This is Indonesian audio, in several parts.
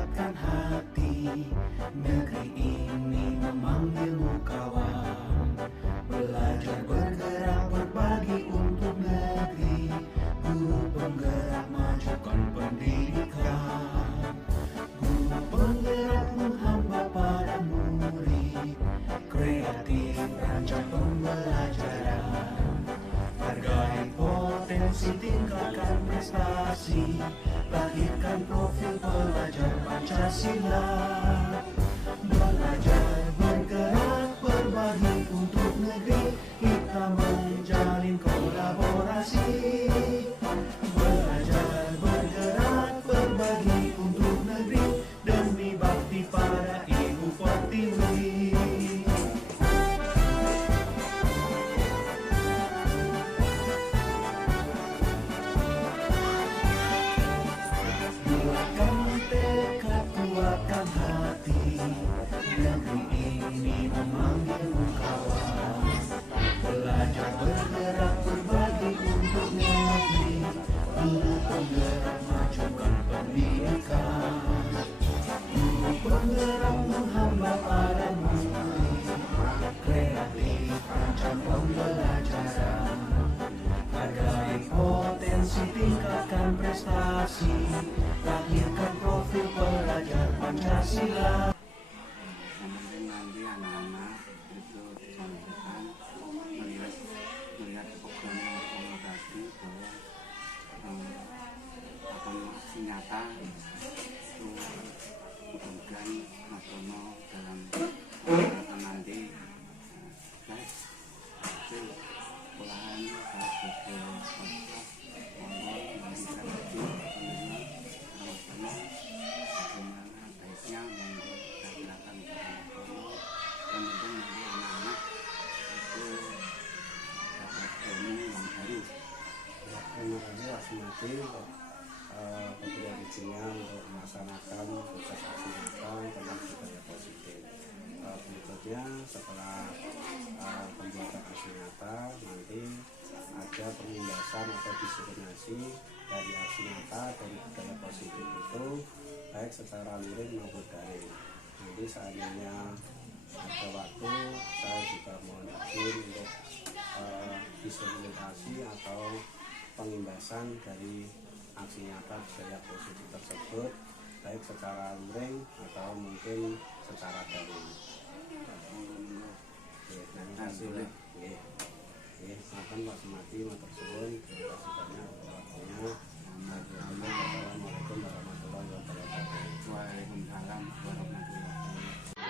kuatkan hati. Negeri ini memanggilmu kawan. Belajar bergerak berbagi untuk negeri. Guru penggerak majukan pendidikan. Guru penggerak menghamba pada murid. Kreatif rancang pembelajaran. Hargai potensi, tingkatkan prestasi. Lahirkan profil pelajar Pancasila. Belajar bergerak berbagi untuk negeri. Kita menjalin kolaborasi. Belajar bergerak berbagi untuk negeri. Demi bakti pada Ibu Pertiwi. Kuatkan hati, negeri ini memanggilmu kawan. Belajar bergerak berbagi untuk negeri. Guru penggerak majukan pendidikan. Guru penggerak menghamba pada murid. Kreatif rancang pembelajaran. Hargai potensi, tingkatkan prestasi. Lahirkan profil pelajar Pancasila. Yang penting nanti anak-anak itu disampaikan melihat program akomodasi bahwa akan aksi nyata itu mudah-mudahan nasional dalam nanti guys hasil olahan saya sebagai konsep mongol memberikan hasil bagaimana baiknya monggo silakan yang penting nanti anak-anak itu dapat ilmu yang baru. Terima kasih Pak Sumati untuk pemberian izinnya untuk melaksanakan proses aksi nyata tentang budaya positif. Berikutnya setelah pembuatan aksi nyata nanti ada pengindasan atau diseminasi dari aksi nyata dari budaya positif itu baik secara luring maupun daring. Nanti seandainya ada waktu saya juga mohon izin untuk diseminasi atau pengimbasan dari aksi nyata budaya positif tersebut baik secara luring atau mungkin secara daring. Terima kasih. Maafkan Pak Sumati, matur suwun. Terima kasih banyak waktunya. Assalamualaikum warahmatullahi wabarakatuh. Waalaikumsalam warahmatullahi wabarakatuh.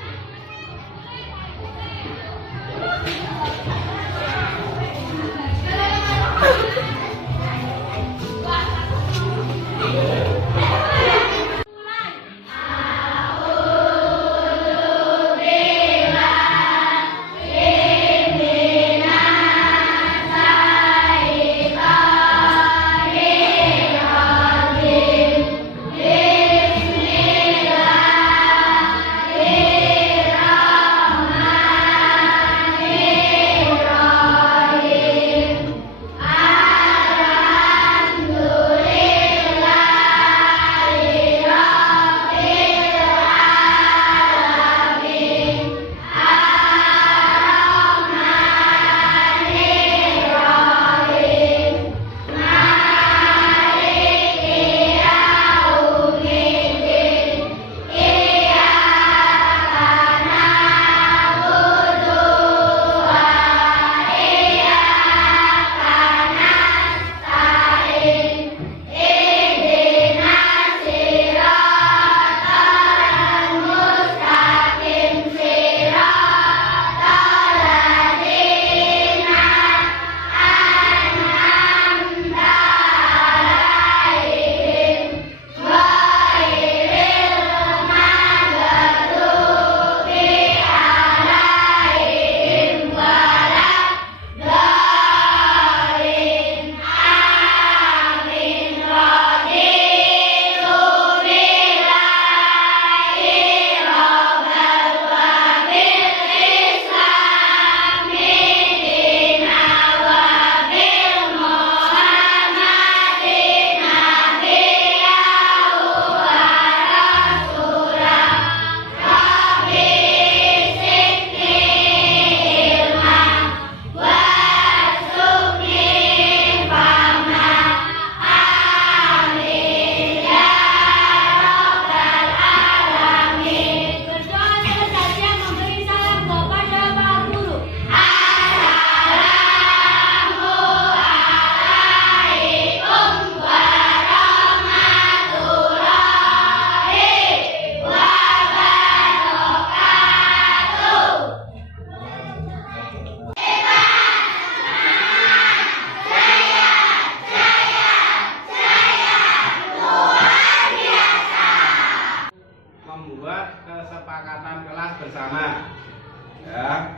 membuat kesepakatan kelas bersama.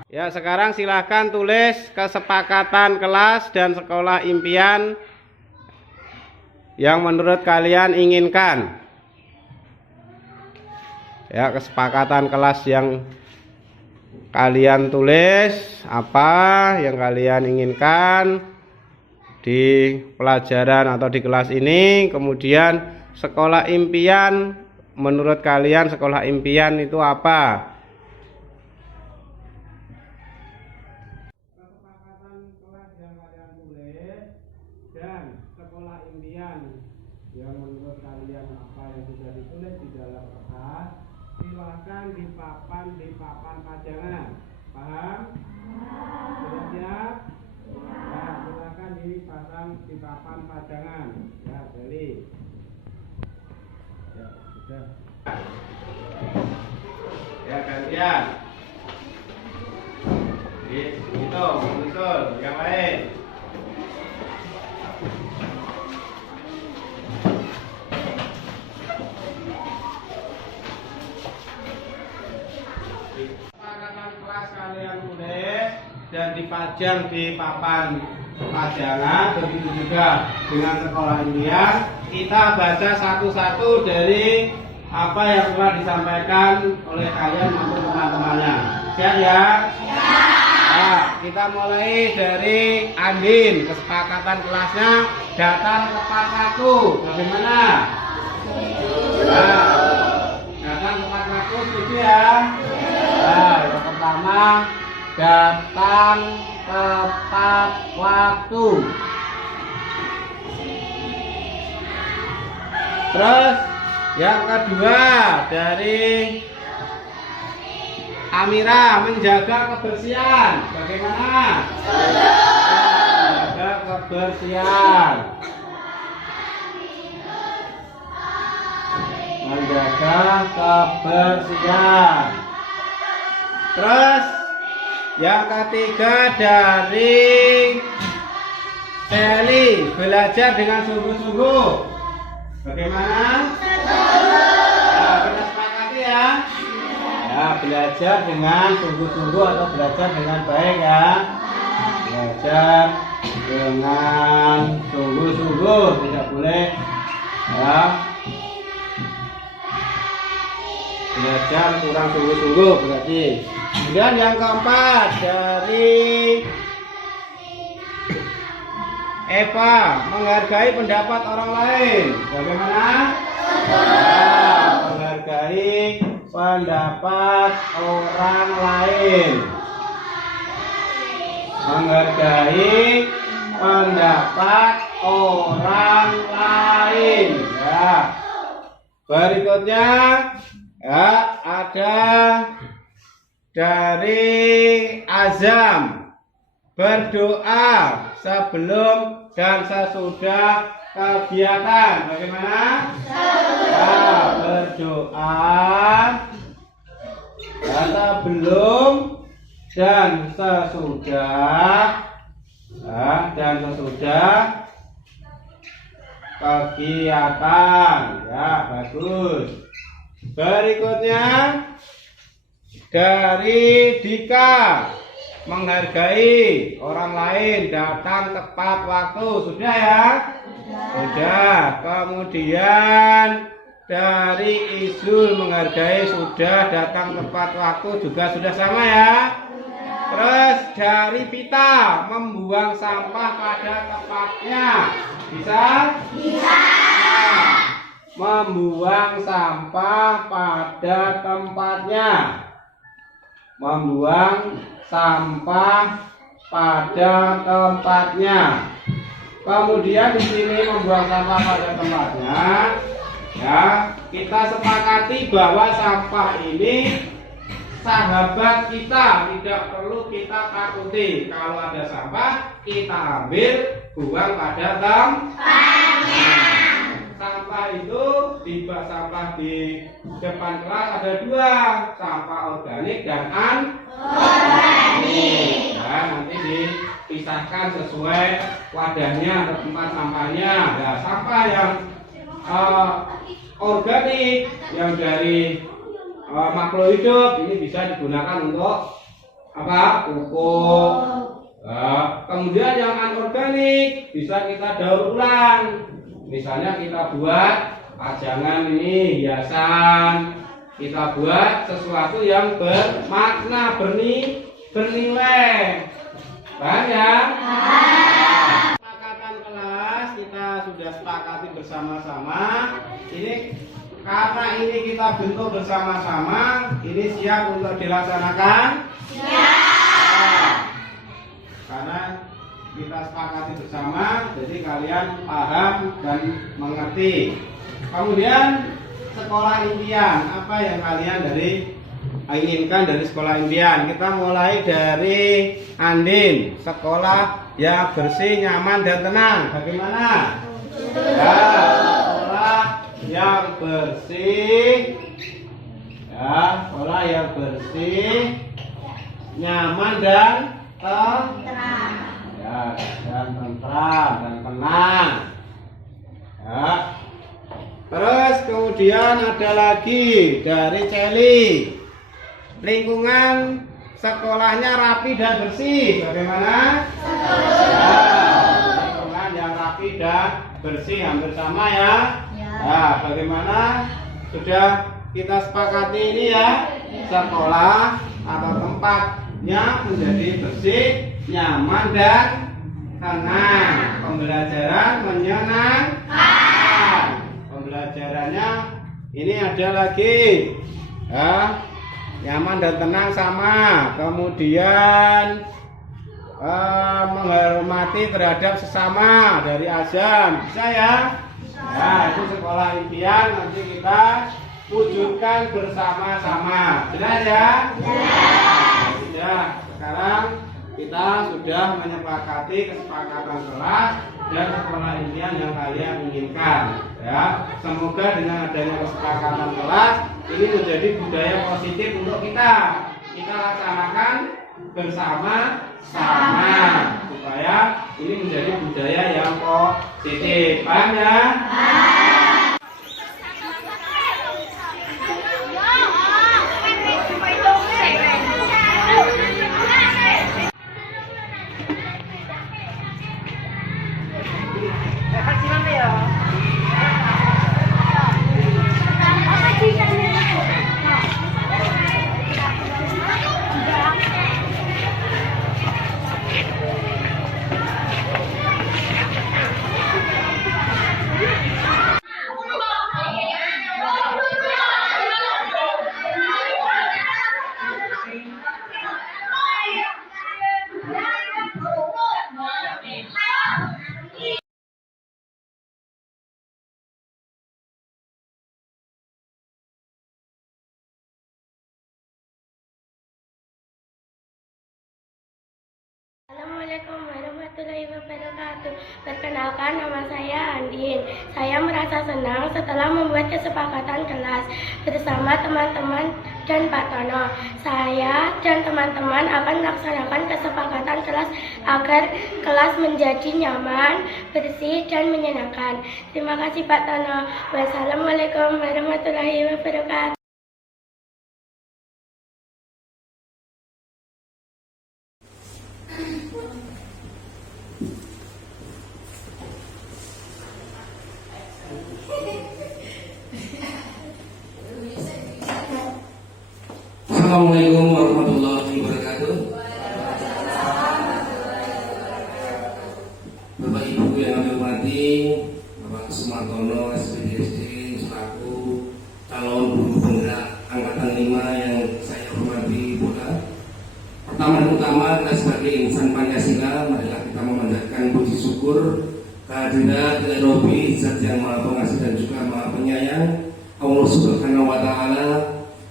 Ya, sekarang silahkan tulis kesepakatan kelas dan sekolah impian yang menurut kalian inginkan. Ya, kesepakatan kelas yang kalian tulis apa yang kalian inginkan di pelajaran atau di kelas ini. Kemudian sekolah impian, menurut kalian sekolah impian itu apa? Kesepakatan kelas yang kalian tulis dan sekolah impian yang menurut kalian apa yang sudah ditulis di dalam kertas, silahkan dipapan di papan pajangan. Paham? Sudah siap? Ya, silahkan dipasang di papan pajangan. Ya, Beli. Ya, sudah. Ya, gantian. Itu, betul. Yang lain. Kesepakatan kelas kalian tulis dan dipajang di papan pajangan. Begitu juga dengan sekolah impian. Kita baca satu-satu dari apa yang telah disampaikan oleh kalian maupun teman-temannya. Siap ya? Nah, kita mulai dari Andin. Kesepakatan kelasnya datang tepat waktu. Bagaimana? Nah, datang tepat waktu, setuju ya? Nah, yang pertama, datang tepat waktu. Terus yang kedua dari Amira, menjaga kebersihan. Bagaimana? Menjaga kebersihan. Menjaga kebersihan. Terus yang ketiga dari Sally, belajar dengan sungguh-sungguh. Bagaimana? Nah, kita sepakati ya. Ya, belajar dengan sungguh-sungguh atau belajar dengan baik ya. Belajar dengan sungguh-sungguh, tidak boleh ya. Belajar kurang sungguh-sungguh berarti. Kemudian yang keempat dari Eva, menghargai pendapat orang lain. Bagaimana? Ya, menghargai pendapat orang lain. Menghargai pendapat orang lain. Ya. Berikutnya ya, ada dari Azam, berdoa sebelum dan sesudah kegiatan. Bagaimana? Ya, berdoa sebelum dan sesudah kegiatan. Ya, bagus. Berikutnya dari Dika, menghargai orang lain, datang tepat waktu. Sudah ya? Sudah. Kemudian dari Izul, menghargai sudah, datang tepat waktu juga sudah sama ya. Terus dari Vita, membuang sampah pada tempatnya. Bisa? Bisa. Membuang sampah pada tempatnya. Membuang sampah pada tempatnya. Kemudian di sini membuang sampah pada tempatnya. Ya, kita sepakati bahwa sampah ini sahabat kita, tidak perlu kita takuti. Kalau ada sampah, kita ambil, buang pada tempatnya. Sampah itu sampah di depan kelas ada dua, sampah organik dan anorganik. Nah, nanti dipisahkan sesuai wadahnya atau tempat sampahnya. Nah, sampah yang organik yang dari makhluk hidup ini bisa digunakan untuk apa? Pupuk. Kemudian yang anorganik bisa kita daur ulang. Misalnya kita buat pajangan ini, hiasan. Kita buat sesuatu yang bermakna, bernilai. Paham ya? Kesepakatan kelas kita sudah sepakati bersama-sama. Ini karena ini kita bentuk bersama-sama, ini siap untuk dilaksanakan? Siap. Karena kita sepakati bersama, jadi kalian paham dan mengerti. Kemudian sekolah impian, apa yang kalian inginkan dari sekolah impian? Kita mulai dari Andin, sekolah yang bersih, nyaman dan tenang. Bagaimana? Ya, sekolah yang bersih, ya, sekolah yang bersih, nyaman dan tenang. Ya, dan tentram dan tenang. Ya. Terus kemudian ada lagi dari Celi, lingkungan sekolahnya rapi dan bersih. Bagaimana? Ya, lingkungan yang rapi dan bersih, hampir sama ya. Ya, bagaimana? Sudah kita sepakati ini ya, sekolah atau tempatnya menjadi bersih, nyaman dan tenang. Pembelajaran menyenangkan. Pembelajarannya ini ada lagi ya, nyaman dan tenang sama. Kemudian menghormati terhadap sesama dari azan, bisa ya? Ya, itu sekolah impian, nanti kita wujudkan bersama-sama. Jelas ya? Sudah, sekarang kita sudah menyepakati kesepakatan kelas dan sekolah impian yang kalian inginkan. Ya, semoga dengan adanya kesepakatan kelas ini menjadi budaya positif untuk kita laksanakan bersama-sama supaya ini menjadi budaya yang positif. Paham ya? Assalamualaikum warahmatullahi wabarakatuh. Perkenalkan, nama saya Andin. Saya merasa senang setelah membuat kesepakatan kelas bersama teman-teman dan Pak Tono. Saya dan teman-teman akan melaksanakan kesepakatan kelas agar kelas menjadi nyaman, bersih, dan menyenangkan. Terima kasih Pak Tono. Wassalamualaikum warahmatullahi wabarakatuh. Assalamualaikum warahmatullahi wabarakatuh. Bapak Ibu yang kami hormati, Bapak Sumartono SPDSD selaku calon guru penggerak angkatan 5 yang saya hormati pula. Pertama dan utama, kita sebagai insan Pancasila, marilah kita memanjatkan puji syukur kehadirat Rabbi Zat yang Maha Pengasih dan juga Maha Penyayang, Allah Subhanahu wa Ta'ala,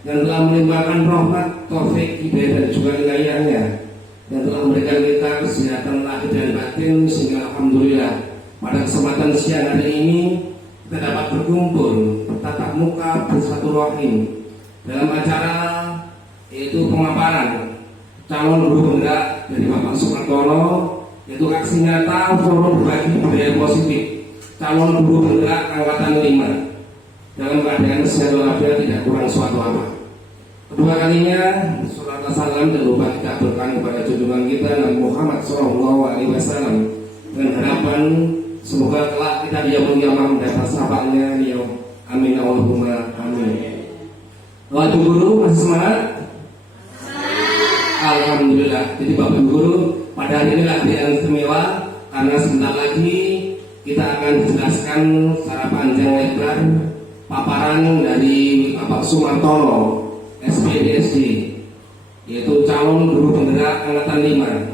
yang telah melimpahkan rahmat, taufik, hidayah dan juga wilayahnya, yang telah memberikan kita kesehatan lahir dan batin, sehingga alhamdulillah pada kesempatan siang hari ini kita dapat berkumpul, bertatap muka, bersilaturahim dalam acara yaitu pemaparan calon guru penggerak dari Bapak Sumartono, yaitu aksi nyata forum berbagi budaya positif calon guru penggerak angkatan 5 dalam keadaan sehat walafiat tidak kurang suatu apa. Kedua kalinya salat salam dan lupa kita aturkan kepada junjungan kita Nabi Muhammad SAW dengan harapan semoga kelak kita di yaumul qiyamah mendapat syafaatnya. Amin Allahumma amin. Wahai guru, masih semangat? Alhamdulillah. Jadi Bapak Ibu Guru, pada hari ini lagi yang istimewa karena sebentar lagi kita akan dijelaskan secara panjang lebar paparan dari Bapak Sumartono SPDSD, yaitu calon guru penggerak angkatan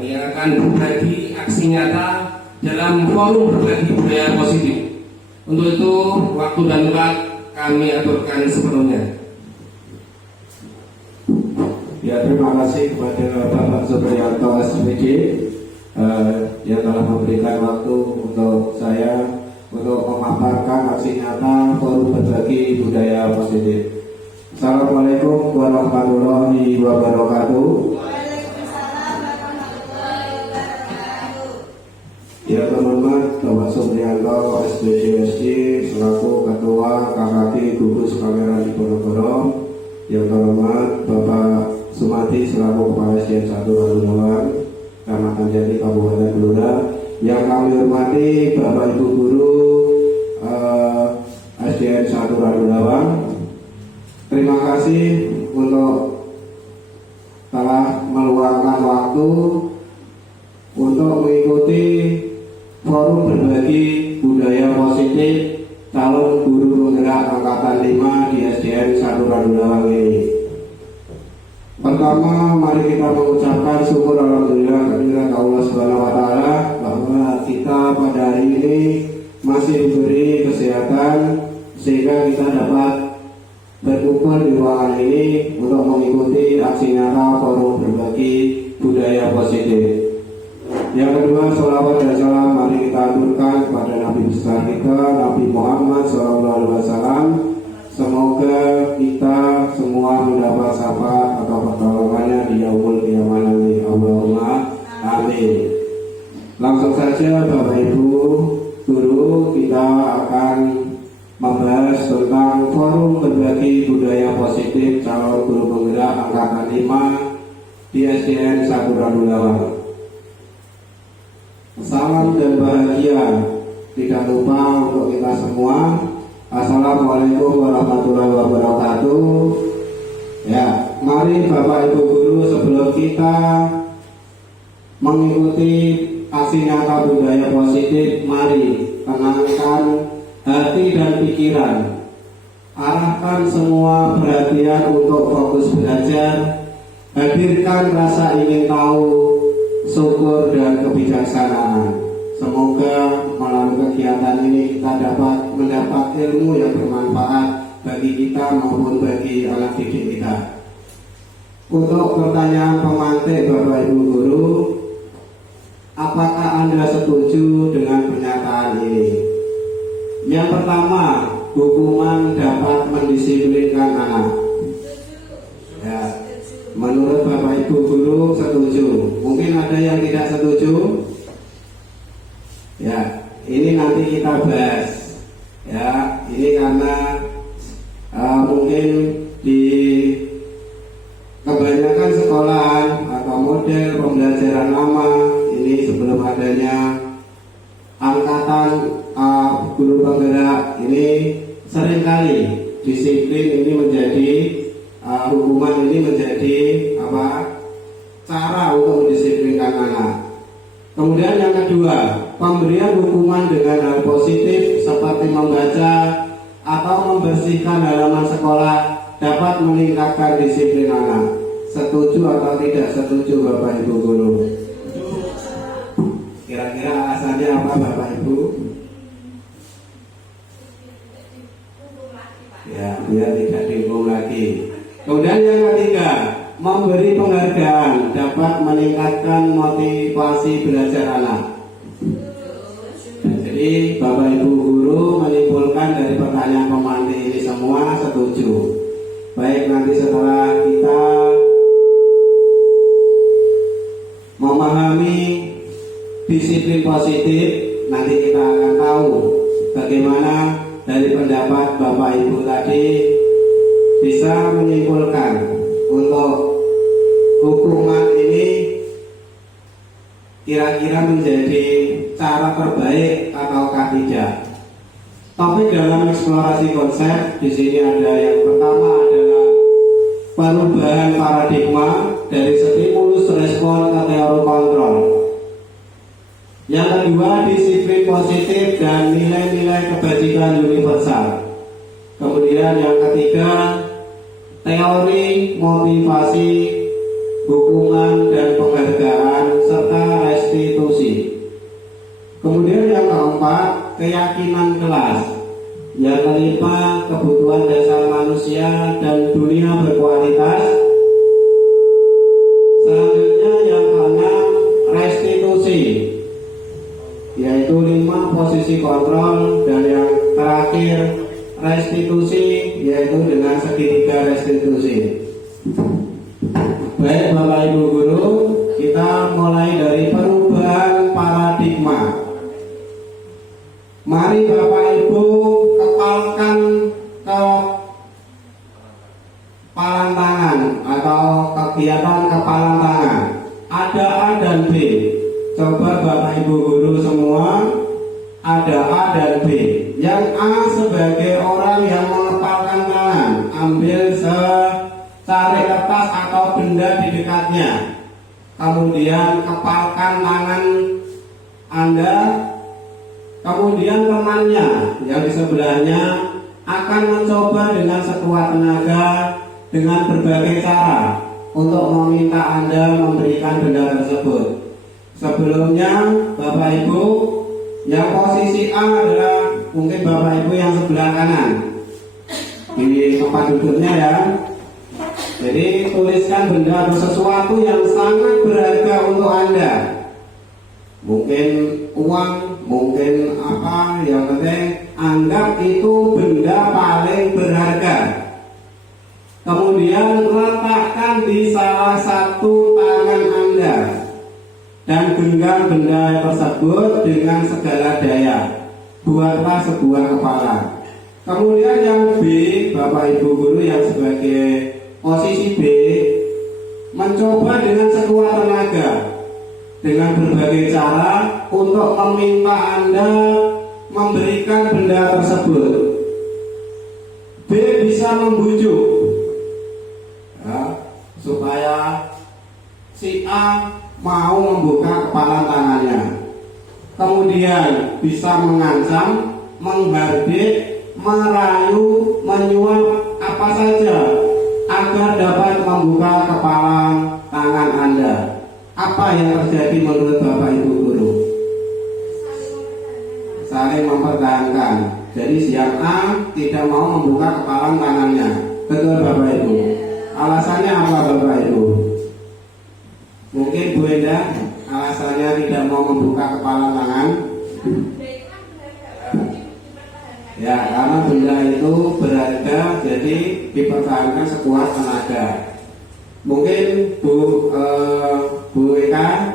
5 yang akan berbagi aksi nyata dalam forum berbagi budaya positif. Untuk itu waktu dan tempat kami aturkan sepenuhnya. Ya, terima kasih kepada Bapak Supriyanto SPG yang telah memberikan waktu untuk saya untuk memaparkan aksi nyata forum berbagi budaya positif. Assalamualaikum warahmatullahi wabarakatuh. Ya, teman-teman, Bapak Supriyanto SPG selaku Ketua KKT Gugus Kamera Diponegoro, yang terhormat Bapak Sumati selaku Kepala SDN 1 Radunawan, Kecamatan Jati, Kabupaten Blora, yang kami hormati Bapak Ibu Guru SDN 1 Radunawan. Terima kasih untuk telah meluangkan waktu untuk mengikuti forum berbagi budaya positif calon guru penggerak angkatan 5 di SDN 1 Radunawan ini. Pertama, mari kita mengucapkan syukur alhamdulillah kehadirat Allah Subhanahu wa taala bahwa kita pada hari ini masih diberi kesehatan sehingga kita dapat berkumpul di ruangan ini untuk mengikuti aksi nyata forum berbagi budaya positif. Yang kedua, sholawat dan salam mari kita aturkan kepada Nabi besar kita, Nabi Muhammad SAW. Semoga kita semua mendapat syafaat atau pertolongannya di yaumul qiyamah nanti. Allahumma amin. Langsung saja Bapak Ibu Guru, kita akan membahas tentang forum berbagi budaya positif calon guru penggerak angkatan 5 di SDN 1 Radunawan. Salam dan bahagia tidak lupa untuk kita semua. Assalamualaikum warahmatullahi wabarakatuh. Ya, mari Bapak Ibu Guru, sebelum kita mengikuti aksi nyata budaya positif, mari tenangkan hati dan pikiran. Arahkan semua perhatian untuk fokus belajar. Hadirkan rasa ingin tahu, syukur dan kebijaksanaan. Semoga melalui kegiatan ini kita dapat mendapat ilmu yang bermanfaat bagi kita maupun bagi anak didik kita. Untuk pertanyaan pemantik Bapak Ibu Guru, apakah Anda setuju dengan pernyataan ini? Yang pertama, hukuman dapat mendisiplinkan anak. Ya, menurut Bapak Ibu Guru setuju. Mungkin ada yang tidak setuju. Ya, ini nanti kita bahas. Ya, ini karena mungkin di kebanyakan sekolah atau model pembelajaran lama ini sebelum adanya angkatan guru penggerak ini seringkali disiplin ini menjadi hukuman ini menjadi cara untuk mendisiplinkan anak. Kemudian yang kedua, pemberian hukuman dengan hal positif seperti membaca atau membersihkan halaman sekolah dapat meningkatkan disiplin anak. Setuju atau tidak setuju Bapak Ibu Guru? Kira-kira alasannya apa Bapak Ibu? Ya, biar tidak dihukum lagi. Kemudian yang ketiga, memberi penghargaan dapat meningkatkan motivasi belajar anak. Jadi Bapak Ibu Guru menyimpulkan dari pertanyaan pemantik ini semua setuju. Baik, nanti setelah kita memahami disiplin positif, nanti kita akan tahu bagaimana dari pendapat Bapak Ibu tadi bisa menyimpulkan kira-kira menjadi cara terbaik ataukah tidak. Topik dalam eksplorasi konsep di sini ada yang pertama adalah perubahan paradigma dari stimulus respon ke teori kontrol. Yang kedua, disiplin positif dan nilai-nilai kebajikan universal. Kemudian yang ketiga, teori, motivasi, hukuman dan penghargaan serta restitusi. Kemudian yang keempat, keyakinan kelas. Yang kelima, kebutuhan dasar manusia dan dunia berkualitas. Selanjutnya yang keenam, restitusi, yaitu 5 posisi kontrol. Dan yang terakhir, restitusi, yaitu dengan segitiga restitusi. Baik Bapak Ibu Guru, kita mulai dari perubahan paradigma. Mari Bapak Ibu kepalkan kepalan tangan atau kegiatan kepalan tangan. Ada A dan B. Coba Bapak Ibu Guru semua, ada A dan B. Yang A sebagai orang yang mengepalkan tangan, ambil secari kertas atau benda di dekatnya. Kemudian kepalkan tangan Anda. Kemudian temannya yang di sebelahnya akan mencoba dengan sekuat tenaga dengan berbagai cara untuk meminta Anda memberikan benda tersebut. Sebelumnya Bapak Ibu, yang posisi A adalah mungkin Bapak Ibu yang sebelah kanan di tempat duduknya ya. Jadi tuliskan benda atau sesuatu yang sangat berharga untuk Anda. Mungkin uang, mungkin apa, yang penting anggap itu benda paling berharga. Kemudian letakkan di salah satu tangan Anda dan genggam benda tersebut dengan segala daya. Buatlah sebuah kepala. Kemudian yang B, Bapak Ibu Guru yang sebagai posisi B, mencoba dengan sekuat tenaga dengan berbagai cara untuk meminta Anda memberikan benda tersebut. B bisa membujuk ya, supaya si A mau membuka kepala tangannya. Kemudian bisa mengancam, menghardik, merayu, menyuap apa saja agar dapat membuka kepala tangan Anda. Apa yang terjadi menurut Bapak Ibu Guru? Saling mempertahankan. Jadi si yang A tidak mau membuka kepala tangannya. Betul Bapak Ibu? Alasannya apa Bapak Ibu? Mungkin Bu Enda alasannya tidak mau membuka kepala tangan. Ya, karena benda itu berharga, jadi dipertahankan sekuat tenaga. Mungkin Bu Eka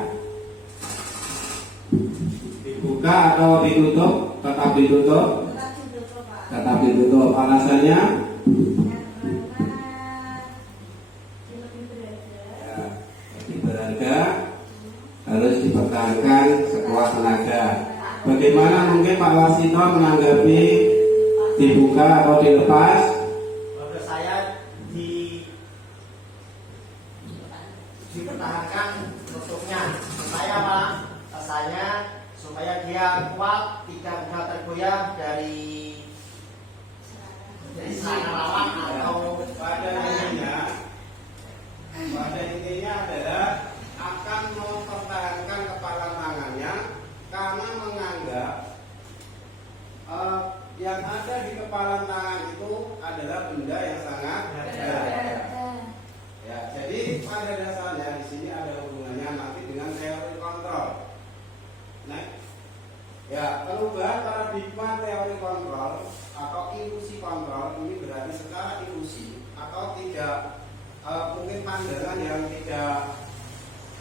dibuka atau ditutup? Tetap ditutup. Tetap ditutup. Alasannya? Ya, jadi berharga harus dipertahankan sekuat tenaga. Bagaimana mungkin Pak Wasito menanggapi dibuka atau dilepas? Menurut saya dipertahankan tutupnya supaya apa? Rasanya supaya dia kuat, tidak mudah tergoyah dari serangan lawan atau pada intinya adalah akan mempertahankan kepala tangannya karena menganggap yang ada di kepala tangan itu adalah benda yang sangat berharga. Ya, jadi pada dasarnya di sini ada hubungannya nanti dengan teori kontrol. Nah, ya perubahan paradigma teori kontrol atau ilusi kontrol ini berarti secara ilusi atau tidak mungkin pandangan yang tidak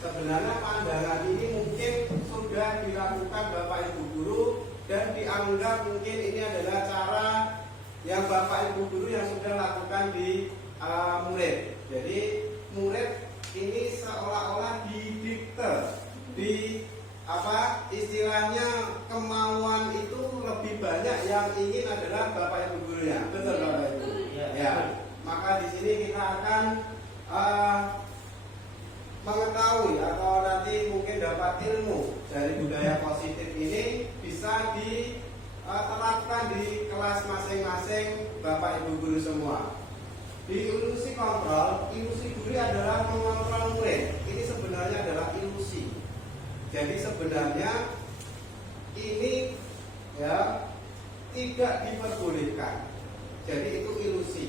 sebenarnya pandangan ini mungkin sudah dilakukan Bapak Ibu Guru dan dianggap mungkin ini adalah cara yang Bapak Ibu Guru yang sudah lakukan di murid. Jadi murid ini seolah-olah didikte, sini kita akan mengetahui atau nanti mungkin dapat ilmu dari budaya positif ini bisa diterapkan di kelas masing-masing Bapak Ibu guru semua. Di ilusi kontrol, ilusi guru adalah mengontrol murid. Ini sebenarnya adalah ilusi. Jadi sebenarnya ini ya tidak diperbolehkan. Jadi itu ilusi.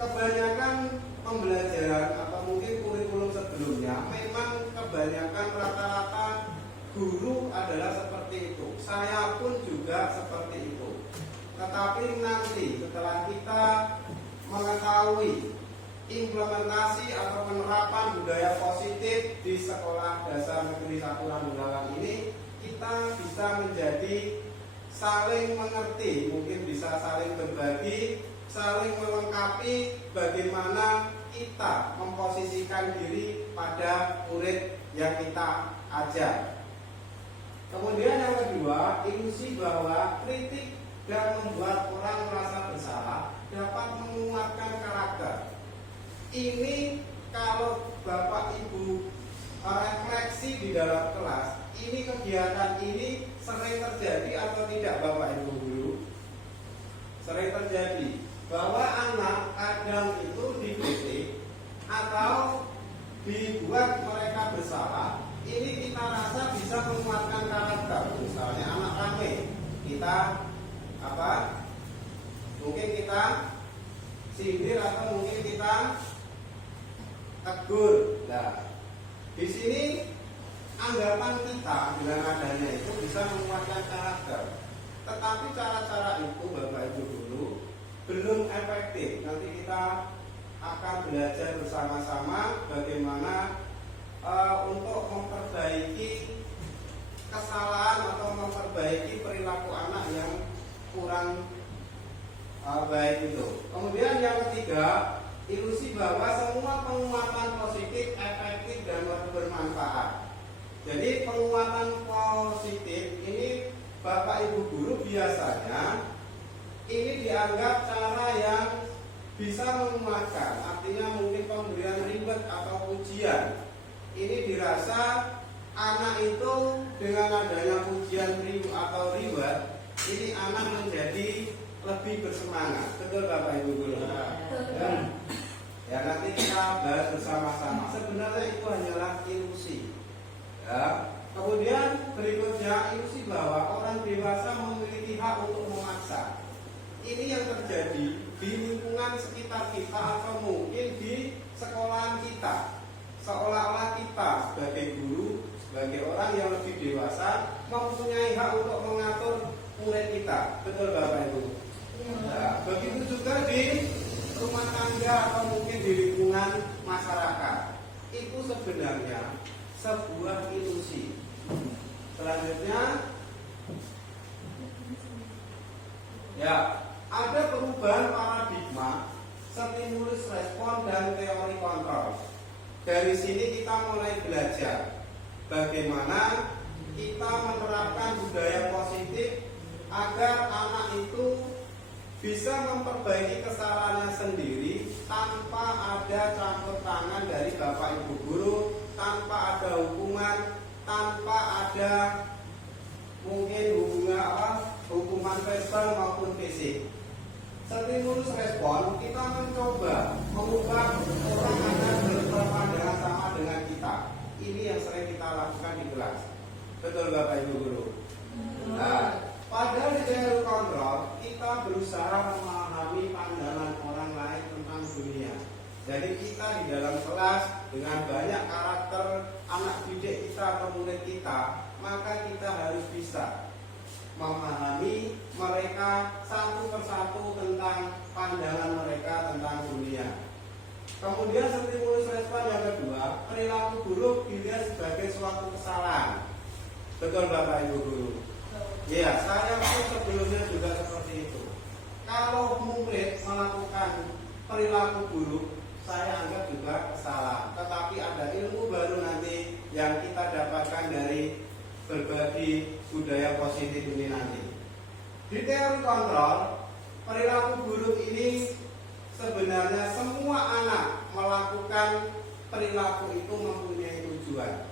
Kebanyakan pembelajaran atau mungkin kurikulum sebelumnya memang kebanyakan rata-rata guru adalah seperti itu. Saya pun juga seperti itu. Tetapi nanti setelah kita mengetahui implementasi atau penerapan budaya positif di sekolah dasar negeri 1 Ranggulalang ini, kita bisa menjadi saling mengerti, mungkin bisa saling berbagi, saling melengkapi bagaimana kita memposisikan diri pada murid yang kita ajar. Kemudian yang kedua, ilusi bahwa kritik dan membuat orang merasa bersalah dapat menguatkan karakter. Ini kalau Bapak Ibu refleksi di dalam kelas, ini kegiatan ini sering terjadi atau tidak Bapak Ibu guru? Sering terjadi bahwa anak kadang itu dikritik atau dibuat mereka bersalah. Ini kita rasa bisa menguatkan karakter. Misalnya anak kami, kita mungkin kita sindir atau mungkin kita tegur. Nah, di sini anggapan kita dengan adanya itu bisa menguatkan karakter. Tetapi cara-cara itu Bapak Ibu guru belum efektif. Nanti kita akan belajar bersama-sama bagaimana untuk memperbaiki kesalahan atau memperbaiki perilaku anak yang kurang baik itu. Kemudian yang ketiga, ilusi bahwa semua penguatan positif efektif dan bermanfaat. Jadi penguatan positif ini Bapak Ibu guru biasanya ini dianggap cara yang bisa menguatkan, artinya mungkin pemberian reward atau pujian. Ini dirasa anak itu dengan adanya pujian atau reward, ini anak menjadi lebih bersemangat. Betul Bapak Ibu guru? Ya nanti kita bahas bersama-sama. Sebenarnya itu hanyalah ilusi. Ya. Kemudian berikutnya ilusi bahwa orang dewasa memiliki hak untuk memaksa. Ini yang terjadi di lingkungan sekitar kita atau mungkin di sekolahan kita. Seolah-olah kita sebagai guru, sebagai orang yang lebih dewasa mempunyai hak untuk mengatur murid kita. Betul Bapak Ibu? Nah, begitu juga di rumah tangga atau mungkin di lingkungan masyarakat. Itu sebenarnya sebuah ilusi. Selanjutnya, ya, ada perubahan paradigma, stimulus respon dan teori kontrol. Dari sini kita mulai belajar bagaimana kita menerapkan budaya positif agar anak itu bisa memperbaiki kesalahannya sendiri tanpa ada campur tangan dari Bapak Ibu guru, tanpa ada hukuman, tanpa ada mungkin hukuman verbal maupun fisik. Stimulus respon, kita mencoba mengubah orang agar berpandangan sama dengan kita. Ini yang sering kita lakukan di kelas. Betul Bapak Ibu guru? Nah, padahal di teori kontrol kita berusaha memahami pandangan orang lain tentang dunia. Jadi kita di dalam kelas dengan banyak karakter anak didik kita atau murid kita, maka kita harus bisa memahami mereka satu persatu tentang pandangan mereka tentang dunia. Kemudian stimulus respon yang kedua, perilaku buruk dilihat sebagai suatu kesalahan. Betul Bapak Ibu guru? Ya, saya pun sebelumnya juga seperti itu. Kalau murid melakukan perilaku buruk, saya anggap juga kesalahan. Tetapi ada ilmu baru nanti yang kita dapatkan dari berbagi budaya positif ini nanti. Di teori kontrol, perilaku buruk ini sebenarnya semua anak melakukan perilaku itu mempunyai tujuan.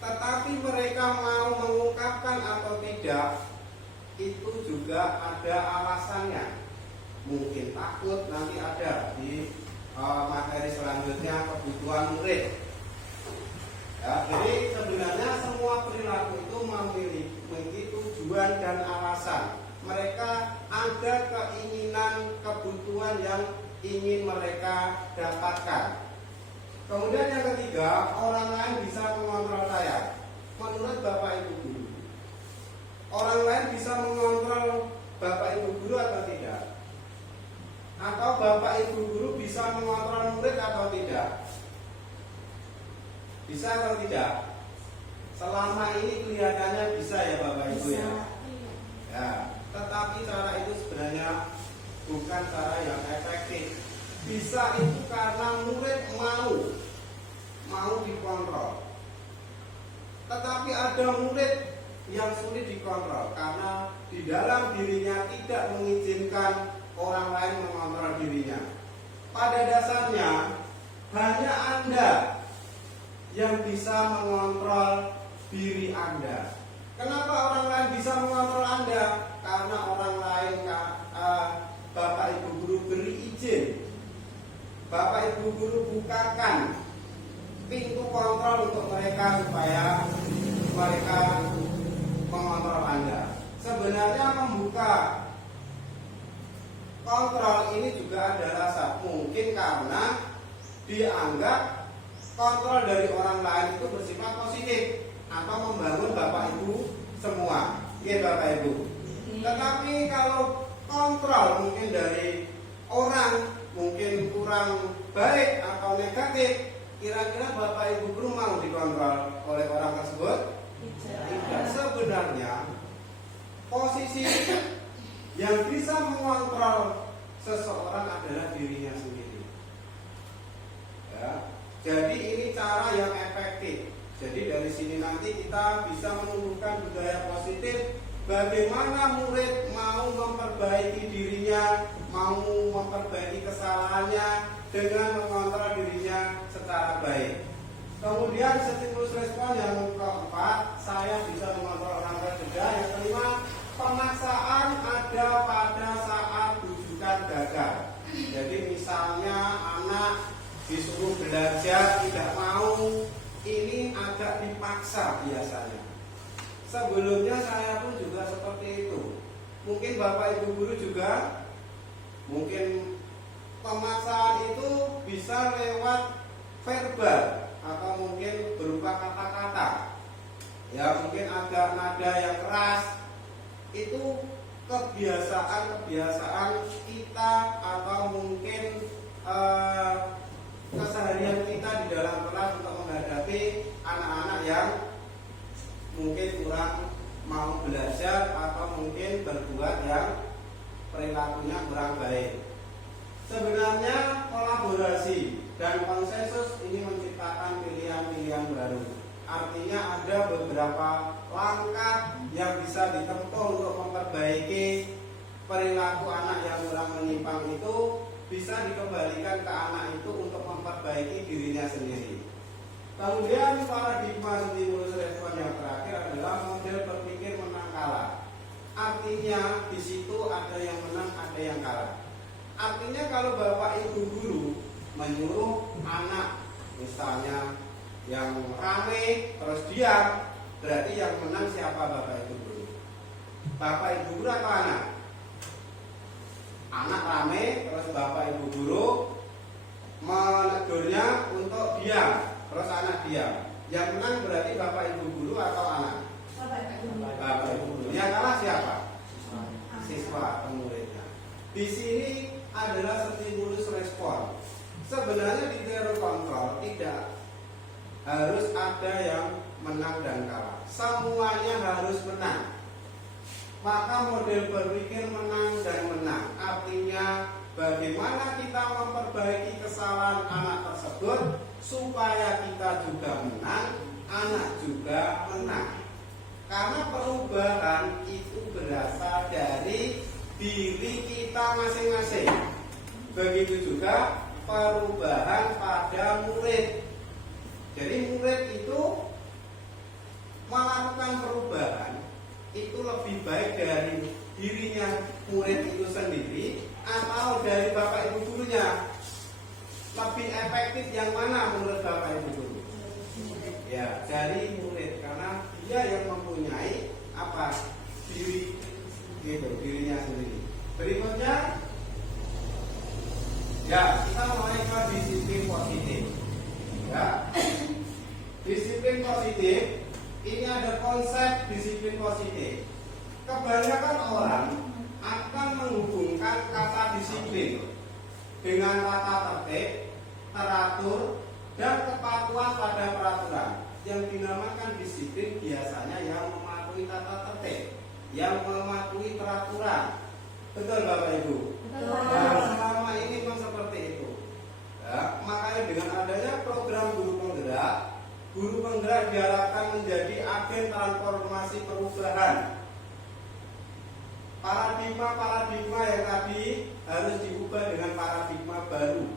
Tetapi mereka mau mengungkapkan atau tidak, itu juga ada alasannya. Mungkin takut, nanti ada di materi selanjutnya kebutuhan murid. Ya, jadi sebenarnya semua perilaku itu memiliki tujuan dan alasan. Mereka ada keinginan, kebutuhan yang ingin mereka dapatkan. Kemudian yang ketiga, orang lain bisa mengontrol saya. Menurut Bapak Ibu guru, orang lain bisa mengontrol Bapak Ibu guru atau tidak? Atau Bapak Ibu guru bisa mengontrol murid atau tidak? Bisa atau tidak? Selama ini kelihatannya bisa ya Bapak Ibu ya. Ya, tetapi cara itu sebenarnya bukan cara yang efektif. Bisa itu karena murid mau dikontrol. Tetapi ada murid yang sulit dikontrol karena di dalam dirinya tidak mengizinkan orang lain mengontrol dirinya. Pada dasarnya hanya Anda yang bisa mengontrol diri Anda. Kenapa orang lain bisa mengontrol Anda? Karena orang lain Bapak Ibu guru beri izin. Bapak Ibu guru bukakan pintu kontrol untuk mereka supaya mereka mengontrol Anda. Sebenarnya membuka kontrol ini juga ada rasa mungkin karena dianggap kontrol dari orang lain itu bersifat positif atau membangun Bapak Ibu semua. Iya Bapak Ibu. Tetapi kalau kontrol mungkin dari orang mungkin kurang baik atau negatif, kira-kira Bapak Ibu guru mau dikontrol oleh orang tersebut? Tidak. Sebenarnya posisi yang bisa mengontrol seseorang adalah dirinya sendiri. Ya. Jadi ini cara yang efektif. Jadi dari sini nanti kita bisa menumbuhkan budaya positif. Bagaimana murid mau memperbaiki dirinya, mau memperbaiki kesalahannya dengan mengontrol dirinya secara baik. Kemudian stimulus respon yang keempat, saya bisa mengontrol orang berbeda. Yang kelima, pemaksaan ada pada saat rujukan gagal. Jadi misalnya anak disuruh belajar tidak mau, ini agak dipaksa biasanya. Sebelumnya saya pun juga seperti itu. Mungkin Bapak Ibu guru juga, mungkin pemaksaan itu bisa lewat verbal atau mungkin berupa kata-kata. Ya mungkin ada nada yang keras. Itu kebiasaan kita atau mungkin keseharian kita di dalam kelas untuk menghadapi anak-anak yang mungkin kurang mau belajar atau mungkin berbuat yang perilakunya kurang baik. Sebenarnya kolaborasi dan konsensus ini menciptakan pilihan-pilihan baru. Artinya ada beberapa langkah yang bisa ditempuh untuk memperbaiki perilaku anak yang kurang menyimpang itu, bisa dikembalikan ke anak itu untuk memperbaiki dirinya sendiri. Kemudian paradigma stimulus respon yang terakhir adalah model berpikir menang kalah. Artinya di situ ada yang menang, ada yang kalah. Artinya kalau Bapak Ibu guru menyuruh anak misalnya yang rame terus diam, berarti yang menang siapa Bapak Ibu guru? Bapak Ibu guru atau anak? Anak rame terus Bapak Ibu guru menegurnya untuk diam, terus anak diam. Yang menang berarti Bapak Ibu guru atau anak? Bapak Ibu guru. Yang kalah siapa? Siswa atau muridnya. Di sini adalah stimulus respon. Sebenarnya di teori kontrol tidak harus ada yang menang dan kalah. Semuanya harus menang. Maka model berpikir menang dan menang. Artinya bagaimana kita memperbaiki kesalahan anak tersebut supaya kita juga menang, anak juga menang. Karena perubahan itu berasal dari diri kita masing-masing. Begitu juga perubahan pada murid. Jadi murid itu melakukan perubahan itu lebih baik dari dirinya murid itu sendiri atau dari bapak ibu gurunya. Lebih efektif yang mana menurut bapak ibu guru? Ya, dari murid, karena dia yang mempunyai apa? Diri gitu, dirinya sendiri. Berikutnya ya, kita mulai ke disiplin positif. Ya. Disiplin positif, ini ada konsep disiplin positif. Kebanyakan orang akan menghubungkan kata disiplin dengan kata tertib, teratur, dan kepatuhan pada peraturan. Yang dinamakan disiplin biasanya yang mematuhi tata tertib, yang mematuhi peraturan. Betul Bapak Ibu? Betul. Nah, selama ini memang seperti itu. Ya, makanya dengan adanya program guru penggerak diharapkan menjadi agen transformasi perubahan. Paradigma yang tadi harus diubah dengan paradigma baru.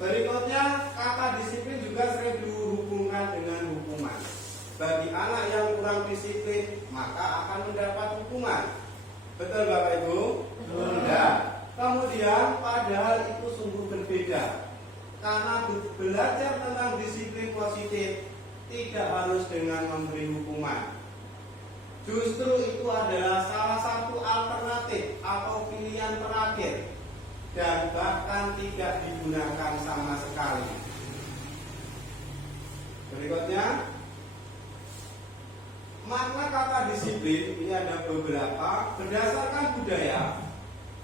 Berikutnya, kata disiplin juga sering dihubungkan dengan hukuman. Bagi anak yang kurang disiplin, maka akan mendapat hukuman. Betul Bapak Ibu? Betul. Ya. Kemudian, padahal itu sungguh berbeda. Karena belajar tentang disiplin positif tidak harus dengan memberi hukuman. Justru itu adalah salah satu alternatif atau pilihan terakhir dan bahkan tidak digunakan sama sekali. Berikutnya, makna kata disiplin ini ada beberapa. Berdasarkan budaya,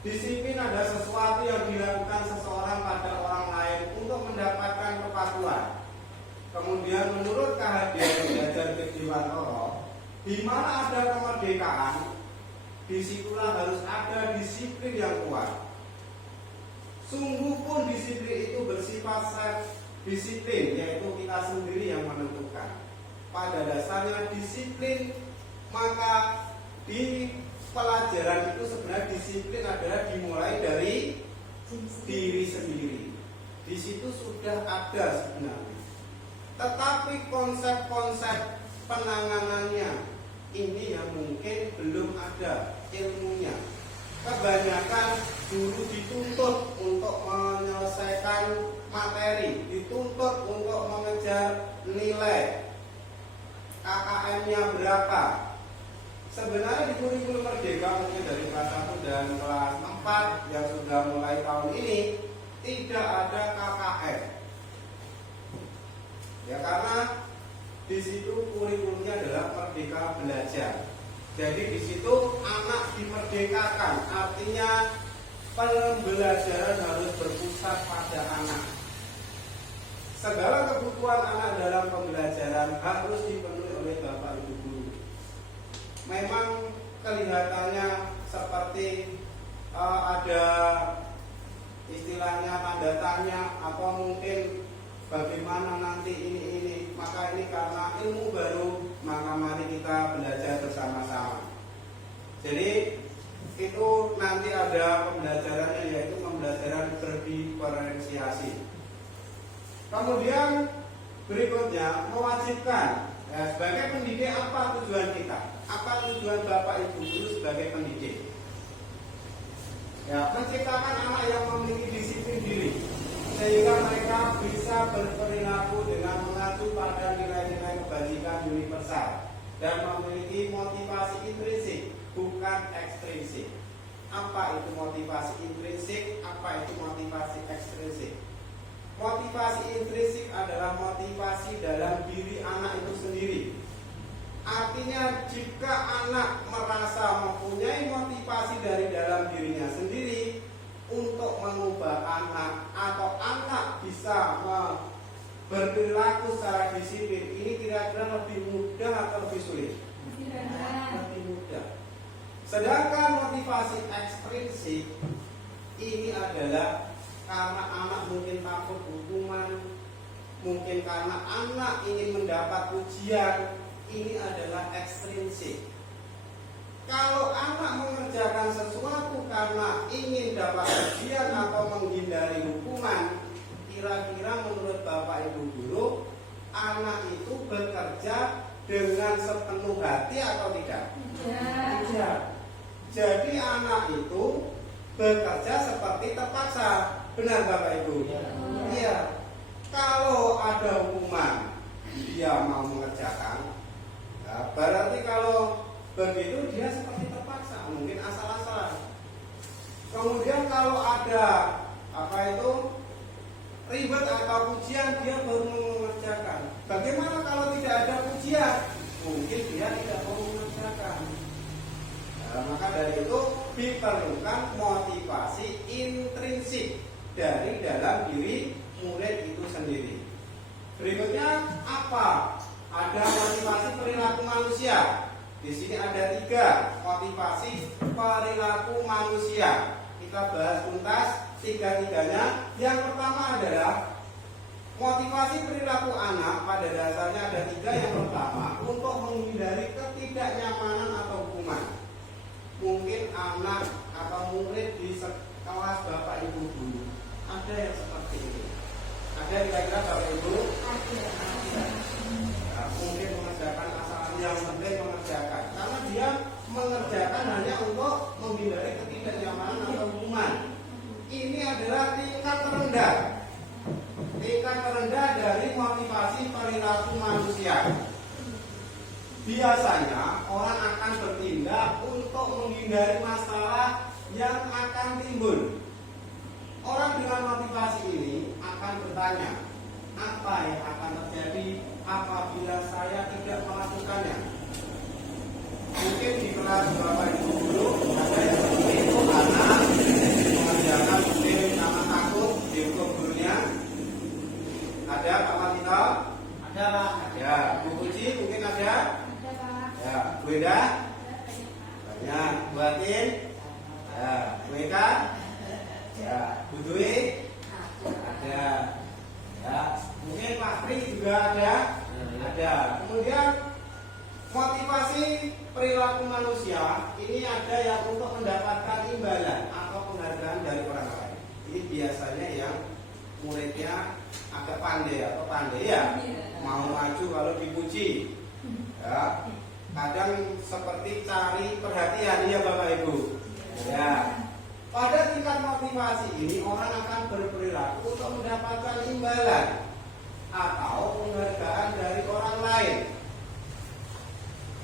disiplin ada sesuatu yang dilakukan seseorang pada orang lain untuk mendapatkan kepatuhan. Kemudian menurut kehadiran belajar Kejiwantoro, di mana ada kemerdekaan, disitulah harus ada disiplin yang kuat. Sungguh pun disiplin itu bersifat self-disiplin, yaitu kita sendiri yang menentukan. Pada dasarnya disiplin, maka di pelajaran itu sebenarnya disiplin adalah dimulai dari diri sendiri. Di situ sudah ada sebenarnya. Tetapi konsep-konsep penanganannya ini yang mungkin belum ada ilmunya. Kebanyakan guru dituntut untuk menyelesaikan materi, dituntut untuk mengejar nilai, KKM-nya berapa. Sebenarnya di kurikulum Merdeka mungkin dari kelas 1 dan kelas 4 yang sudah mulai tahun ini tidak ada KKM. Ya, karena di situ kurikulumnya adalah Merdeka Belajar. Jadi di situ anak dimerdekakan, artinya pembelajaran harus berpusat pada anak. Segala kebutuhan anak dalam pembelajaran harus dipenuhi oleh Bapak Ibu guru. Memang kelihatannya seperti ada istilahnya tanda tanya atau mungkin bagaimana nanti ini, maka ini karena ilmu baru, maka mari kita belajar bersama-sama. Jadi itu nanti ada pembelajarannya, yaitu pembelajaran berdiferensiasi. Kemudian berikutnya mewajibkan, ya, sebagai pendidik apa tujuan kita? Apa tujuan Bapak Ibu guru sebagai pendidik? Ya, menciptakan anak yang memiliki disiplin diri, sehingga mereka bisa berperilaku dengan mengacu pada nilai-nilai kebajikan universal dan memiliki motivasi intrinsik, bukan ekstrinsik. Apa itu motivasi intrinsik? Apa itu motivasi ekstrinsik? Motivasi intrinsik adalah motivasi dalam diri anak itu sendiri. Artinya jika anak merasa mempunyai motivasi dari dalam dirinya sendiri untuk mengubah anak, atau anak bisa berperilaku secara disiplin, ini kira-kira lebih mudah atau lebih sulit? Lebih mudah. Sedangkan motivasi ekstrinsik ini adalah karena anak mungkin takut hukuman, mungkin karena anak ingin mendapat ujian, ini adalah ekstrinsik. Kalau anak mengerjakan sesuatu karena ingin dapat ujian atau menghindari hukuman, kira-kira menurut Bapak Ibu guru, anak itu bekerja dengan sepenuh hati atau tidak? Tidak. Jadi anak itu bekerja seperti terpaksa. Benar Bapak Ibu? Iya. Kalau ada hukuman, dia mau mengerjakan. Nah, berarti kalau begitu dia seperti terpaksa, mungkin asal-asalan. Kemudian kalau ada ribet atau pujian, dia baru mengerjakan. Bagaimana kalau tidak ada pujian? Mungkin dia tidak mau mengerjakan. Nah, maka dari itu diperlukan motivasi intrinsik dari dalam diri murid itu sendiri. Berikutnya apa? Ada motivasi perilaku manusia. Di sini ada 3 motivasi perilaku manusia. Kita bahas tuntas 3-tiganya. Yang pertama adalah motivasi perilaku anak. Pada dasarnya ada 3. Yang pertama, untuk menghindari ketidaknyamanan atau hukuman. Mungkin anak atau murid di kelas Bapak Ibu dulu ada yang seperti ini. Ada kira-kira Bapak Ibu? Ada. Nah, mungkin mengerjakan asalan yang penting mengerjakan, karena dia mengerjakan hanya untuk menghindari ketidaknyamanan atau hukuman. Ini adalah tingkat terendah. Tingkat terendah dari motivasi perilaku manusia. Biasanya orang akan bertindak untuk menghindari masalah yang akan timbul. Orang dengan motivasi ini akan bertanya, apa yang akan terjadi apabila saya tidak melakukannya? Mungkin di kelas Bapak Ibu guru ada yang seperti itu, anak mengerjakan mungkin sama takut dihukum gurunya. Ada Pak Matito? Ada Pak. Ada. Bu Puji mungkin ada? Ada Pak. Ya, Bu Eda? Banyak. Bu Atin? Ya, Bu Eka? Ya, Bu Dwi? Ada. Ya, mungkin Pak Pri juga ada. Ada. Kemudian motivasi perilaku manusia ini ada yang untuk mendapatkan imbalan atau penghargaan dari orang lain. Ini biasanya yang muridnya agak pandai atau pandai ya, mau maju kalau dipuji. Ya, kadang seperti cari perhatian ya Bapak Ibu. Ya. Pada tingkat motivasi ini orang akan berperilaku untuk mendapatkan imbalan atau penghargaan dari orang lain.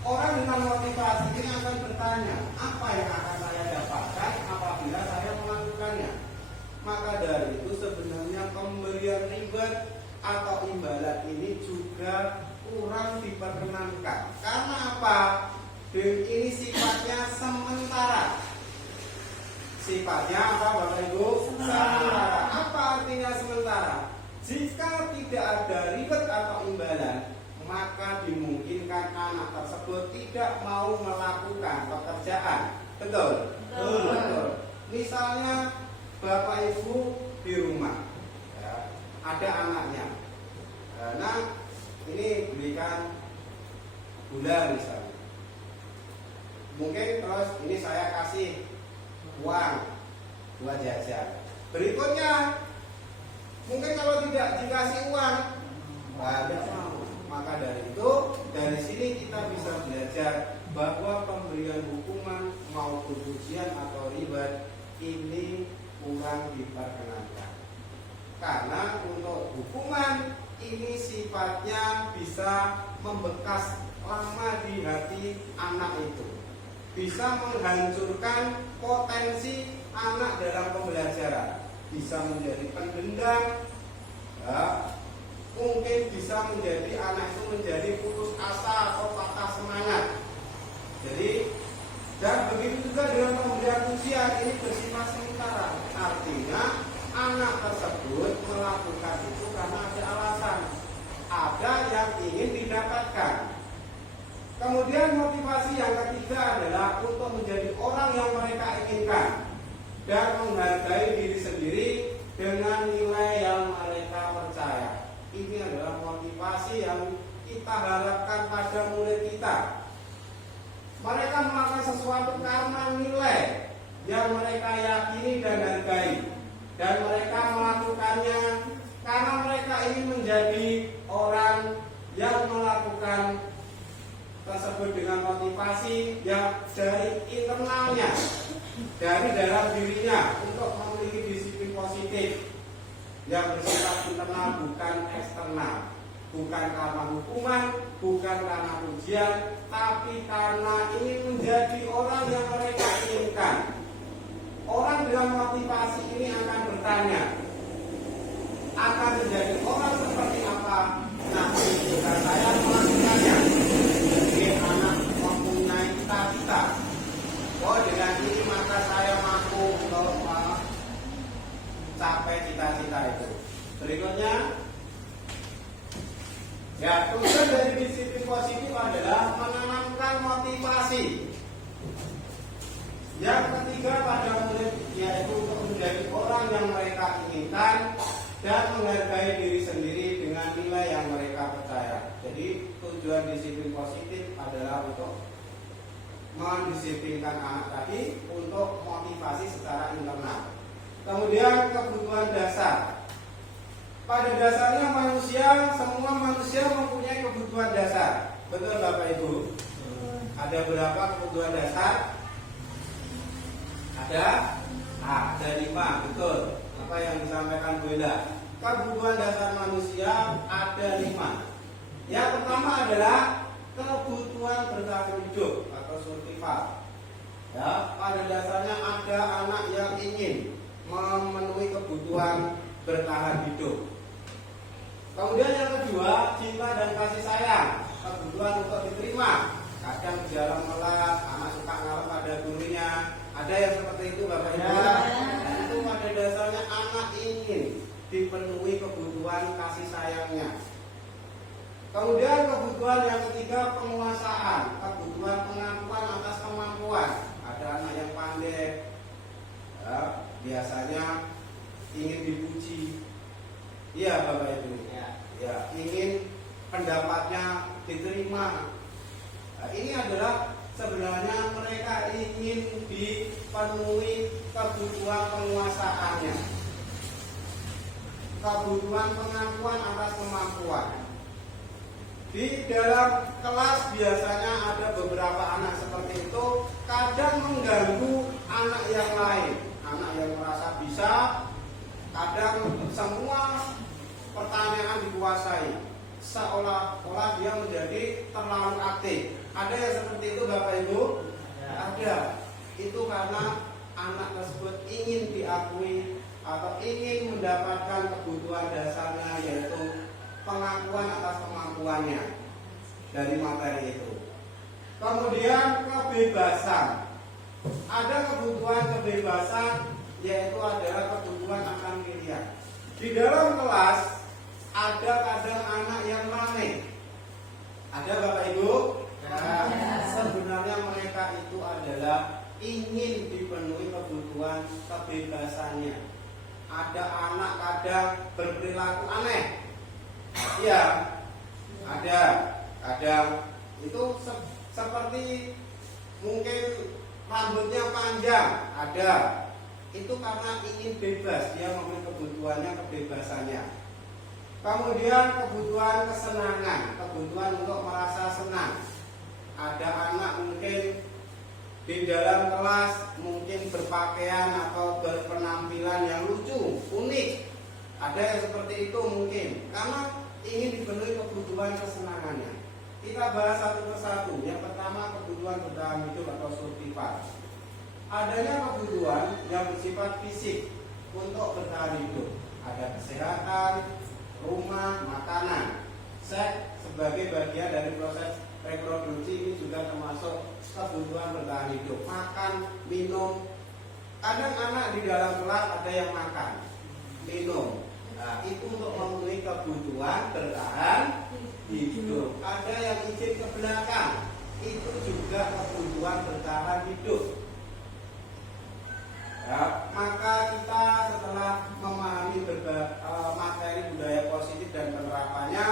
Orang dengan motivasi ini akan bertanya, apa yang akan saya dapatkan apabila saya melakukannya? Maka dari itu sebenarnya pemberian reward atau imbalan ini juga kurang diperkenankan. Karena apa? Ini sifatnya sementara. Sifatnya apa Bapak Ibu? Sementara. Apa artinya sementara? Jika tidak ada reward atau imbalan, maka dimungkinkan anak tersebut tidak mau melakukan pekerjaan. Betul? Betul. Misalnya Bapak Ibu di rumah, ya, ada anaknya. Nah, ini belikan gula misalnya. Mungkin terus ini saya kasih uang buat jajan. Berikutnya, mungkin kalau tidak dikasih uang, tidak mau. Maka dari itu, dari sini kita bisa belajar bahwa pemberian hukuman maupun ujian atau reward ini kurang diperkenankan. Karena untuk hukuman ini sifatnya bisa membekas lama di hati anak itu, bisa menghancurkan potensi anak dalam pembelajaran, bisa menjadi pendendam, ya, mungkin bisa menjadi anak itu menjadi putus asa atau patah semangat. Jadi, dan begitu juga dengan pemberian ujian ini bersifat sementara. Artinya anak tersebut melakukan itu karena ada alasan, ada yang ingin didapatkan. Kemudian motivasi yang ketiga adalah untuk menjadi orang yang mereka inginkan dan menghargai diri sendiri dengan nilai yang mereka percaya. Ini adalah motivasi yang kita harapkan sesuatu karena nilai yang mereka yakini dan hargai, dan mereka melakukannya karena mereka ingin menjadi orang yang melakukan tersebut dengan motivasi yang dari internalnya, dari dalam dirinya, untuk memiliki disiplin positif yang bersifat internal bukan eksternal, bukan karena hukuman, bukan karena ujian, tapi karena ingin menjadi orang yang mereka inginkan. Orang dengan motivasi ini akan bertanya, akan menjadi orang seperti apa? Nah, jika saya melakukannya sebagai anak mempunyai cita-cita, oh dengan ini maka saya mampu untuk capai cita-cita itu. Berikutnya, ya, tujuan dari disiplin positif adalah menanamkan motivasi. Yang ketiga pada murid, yaitu untuk menjadi orang yang mereka inginkan dan menghargai diri sendiri dengan nilai yang mereka percaya. Jadi tujuan disiplin positif adalah untuk mendisiplinkan anak tadi untuk motivasi secara internal. Kemudian kebutuhan dasar. Pada dasarnya semua manusia mempunyai kebutuhan dasar. Betul Bapak Ibu? Ada berapa kebutuhan dasar? Ada 5, betul. Apa yang disampaikan Bu Enda? Kebutuhan dasar manusia ada 5. Yang pertama adalah kebutuhan bertahan hidup atau survival. Ya, pada dasarnya ada anak yang ingin memenuhi kebutuhan bertahan hidup. Kemudian yang kedua, cinta dan kasih sayang, kebutuhan untuk diterima. Kadang di dalam kelas anak suka ngarep pada gurunya. Ada yang seperti itu Bapak Ibu? Dan itu pada dasarnya anak ingin dipenuhi kebutuhan kasih sayangnya. Kemudian kebutuhan yang ketiga, penguasaan, kebutuhan pengakuan atas kemampuan. Ada anak yang pandai, ya, biasanya ingin dipuji. Iya Bapak Ibu, ya, ingin pendapatnya diterima. Nah, ini adalah sebenarnya mereka ingin dipenuhi kebutuhan penguasaannya, kebutuhan pengakuan atas kemampuan. Di dalam kelas biasanya ada beberapa anak seperti itu, kadang mengganggu anak yang lain, anak yang merasa bisa, kadang semua pertanyaan dikuasai, seolah-olah dia menjadi terlalu aktif. Ada yang seperti itu Bapak Ibu? Ada. Itu karena anak tersebut ingin diakui atau ingin mendapatkan kebutuhan dasarnya, yaitu pengakuan atas kemampuannya dari materi itu. Kemudian kebebasan. Ada kebutuhan kebebasan, yaitu adalah kebutuhan akan pilihan. Di dalam kelas ada kadang anak yang rame. Ada Bapak Ibu? Sebenarnya mereka itu adalah ingin dipenuhi kebutuhan kebebasannya. Ada anak kadang berperilaku aneh. Iya, ada. Kadang itu seperti mungkin rambutnya panjang, ada. Itu karena ingin bebas, dia memiliki kebutuhannya, kebebasannya. Kemudian kebutuhan kesenangan, kebutuhan untuk merasa senang. Ada anak mungkin di dalam kelas mungkin berpakaian atau berpenampilan yang lucu, unik. Ada yang seperti itu mungkin karena ingin dipenuhi kebutuhan kesenangannya. Kita bahas satu persatu. Yang pertama, kebutuhan bertahan hidup atau survival. Adanya kebutuhan yang bersifat fisik untuk bertahan hidup. Ada kesehatan, rumah, makanan. Seks sebagai bagian dari proses reproduksi ini juga termasuk kebutuhan bertahan hidup. Makan, minum. Kadang anak di dalam kelas ada yang makan, minum. Nah, itu untuk memenuhi kebutuhan bertahan hidup. Ada yang izin ke belakang, itu juga kebutuhan bertahan hidup. Ya, maka kita setelah memahami materi budaya positif dan penerapannya,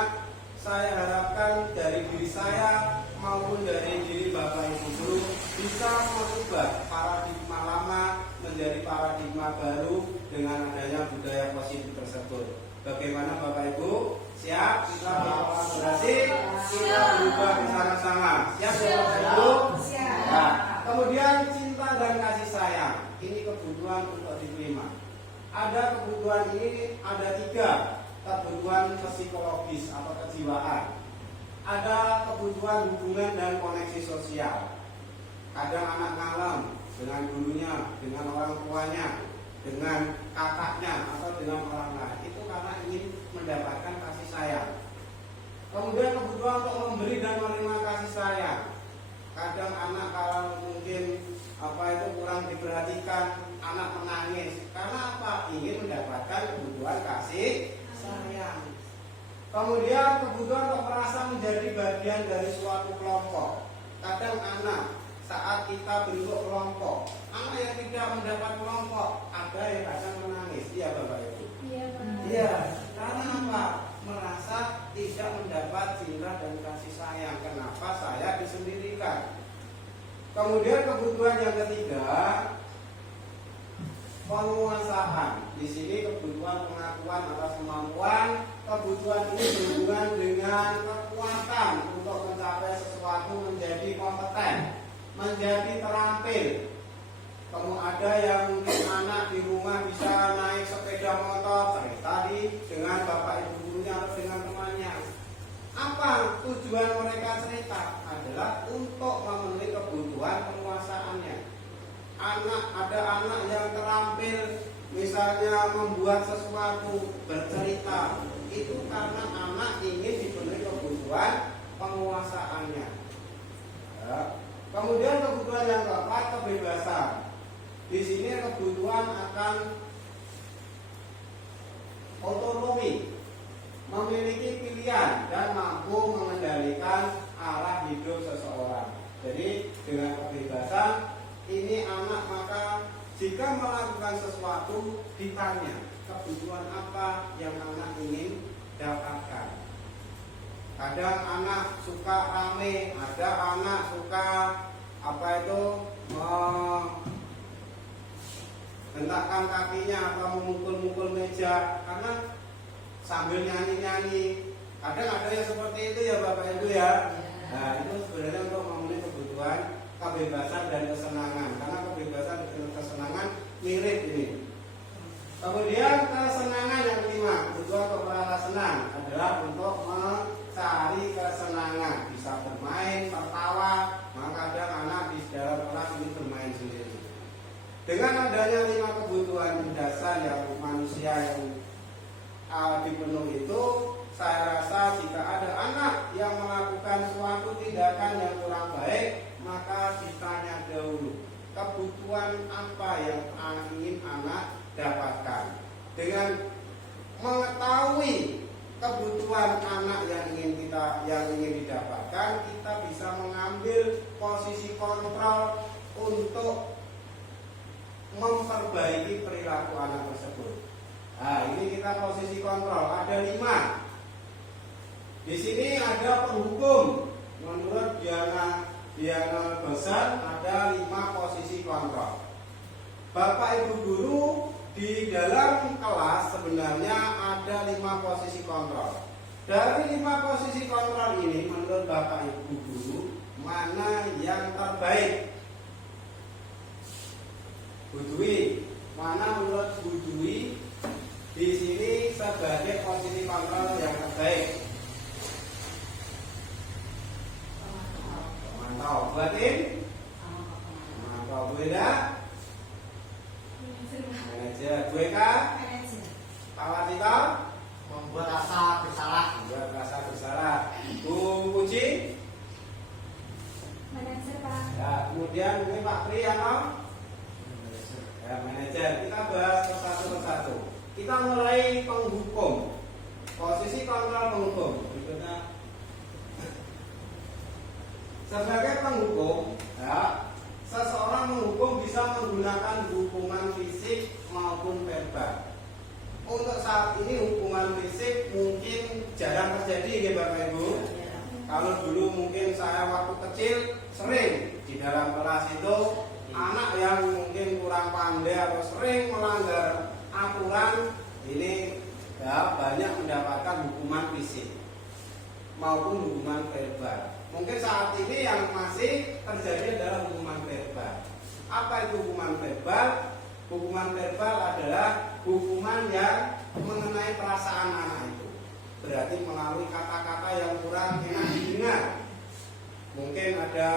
saya harapkan dari diri saya maupun dari diri Bapak Ibu guru bisa mengubah paradigma lama menjadi paradigma baru dengan adanya budaya positif tersebut. Bagaimana Bapak Ibu? Siap? Kita berkolaborasi, kita berubah bersama-sama. Siap ya Bapak Ibu? Nah, kemudian cinta dan kasih sayang. Ini kebutuhan untuk diterima. Ada kebutuhan ini, ada 3 kebutuhan psikologis atau kejiwaan. Ada kebutuhan hubungan dan koneksi sosial. Kadang anak ngalam dengan gurunya, dengan orang tuanya, dengan kakaknya atau dengan orang lain. Itu karena ingin mendapatkan kasih sayang. Kemudian kebutuhan untuk memberi dan menerima kasih sayang. Kadang anak kalau mungkin kurang diperhatikan, anak menangis. Karena apa? Ingin mendapatkan kebutuhan kasih sayang. Kemudian kebutuhan untuk merasa menjadi bagian dari suatu kelompok. Kadang anak saat kita bentuk kelompok, anak yang tidak mendapat kelompok, ada yang kadang menangis. Iya Bapak Ibu? Iya Pak. Iya. Karena apa? Merasa tidak mendapat cinta dan kasih sayang. Kenapa saya disendirikan? Kemudian kebutuhan yang ketiga, penguasaan. Di sini kebutuhan pengakuan atas kemampuan. Kebutuhan ini berhubungan dengan kekuatan untuk mencapai sesuatu, menjadi kompeten, menjadi terampil. Kamu ada yang mungkin anak di rumah bisa naik sepeda motor, cerita dengan bapak ibu gurunya atau dengan temannya. Apa tujuan mereka cerita? Adalah untuk memenuhi kebutuhan penguasaannya. Ada anak yang terampil, misalnya membuat sesuatu, bercerita. Itu karena anak ingin dipenuhi kebutuhan penguasaannya. Ya. Kemudian kebutuhan yang keempat, kebebasan. Di sini kebutuhan akan otonomi, memiliki pilihan dan mampu mengendalikan arah hidup seseorang. Jadi dengan kebebasan ini anak maka jika melakukan sesuatu ditanya kebutuhan apa yang anak ingin dapatkan. Kadang anak suka rame, ada anak suka hentakkan kakinya atau memukul-mukul meja karena sambil nyanyi-nyanyi. Kadang ada yang seperti itu ya Bapak Ibu ya. Nah itu sebenarnya untuk memenuhi kebutuhan kebebasan dan kesenangan. Karena kebebasan dan kesenangan mirip ini. Kemudian kesenangan yang kelima, kebutuhan untuk merasa senang adalah untuk mencari kesenangan. Bisa bermain, tertawa. Maka kadang anak di dalam kelas ini bermain sendiri. Dengan adanya 5 kebutuhan dasar yang manusia yang dipenuhi itu, saya rasa jika ada anak yang melakukan suatu tindakan yang kurang baik, maka ditanya dahulu kebutuhan apa yang ingin anak dapatkan. Dengan mengetahui kebutuhan anak yang ingin didapatkan, kita bisa mengambil posisi kontrol untuk memperbaiki perilaku anak tersebut. Nah, ini kita posisi kontrol. Ada 5. Di sini ada penghukum. Menurut Diana Besar ada 5 posisi kontrol. Bapak Ibu guru di dalam kelas sebenarnya ada 5 posisi kontrol. Dari 5 posisi kontrol ini, menurut Bapak Ibu guru, mana yang terbaik? Bu Dwi, mana menurut Bu Dwi di sini sebagai posisi kontrol yang terbaik? Mantau, Batin? Mantau, Bu Eda? Manajer, Bu Eka? Pak Watito? Membuat rasa bersalah. Membuat rasa bersalah. Bu Puji? Manajer Pak. Ya, kemudian ini Pak Tri ya, Om? Ya, manajer. Kita bahas persatu. Kita mulai penghukum. Posisi kontrol penghukum. Berikutnya. Sebagai penghukum, ya, seseorang menghukum bisa menggunakan hukuman fisik maupun verbal. Untuk saat ini hukuman fisik mungkin jarang terjadi ya Bapak Ibu. Kalau dulu mungkin saya waktu kecil sering di dalam kelas itu anak yang mungkin kurang pandai atau sering melanggar aturan ini ya banyak mendapatkan hukuman fisik maupun hukuman verbal. Mungkin saat ini yang masih terjadi adalah hukuman verbal. Apa itu hukuman verbal? Hukuman verbal adalah hukuman yang mengenai perasaan anak itu. Berarti melalui kata-kata yang kurang enak didengar. Mungkin ada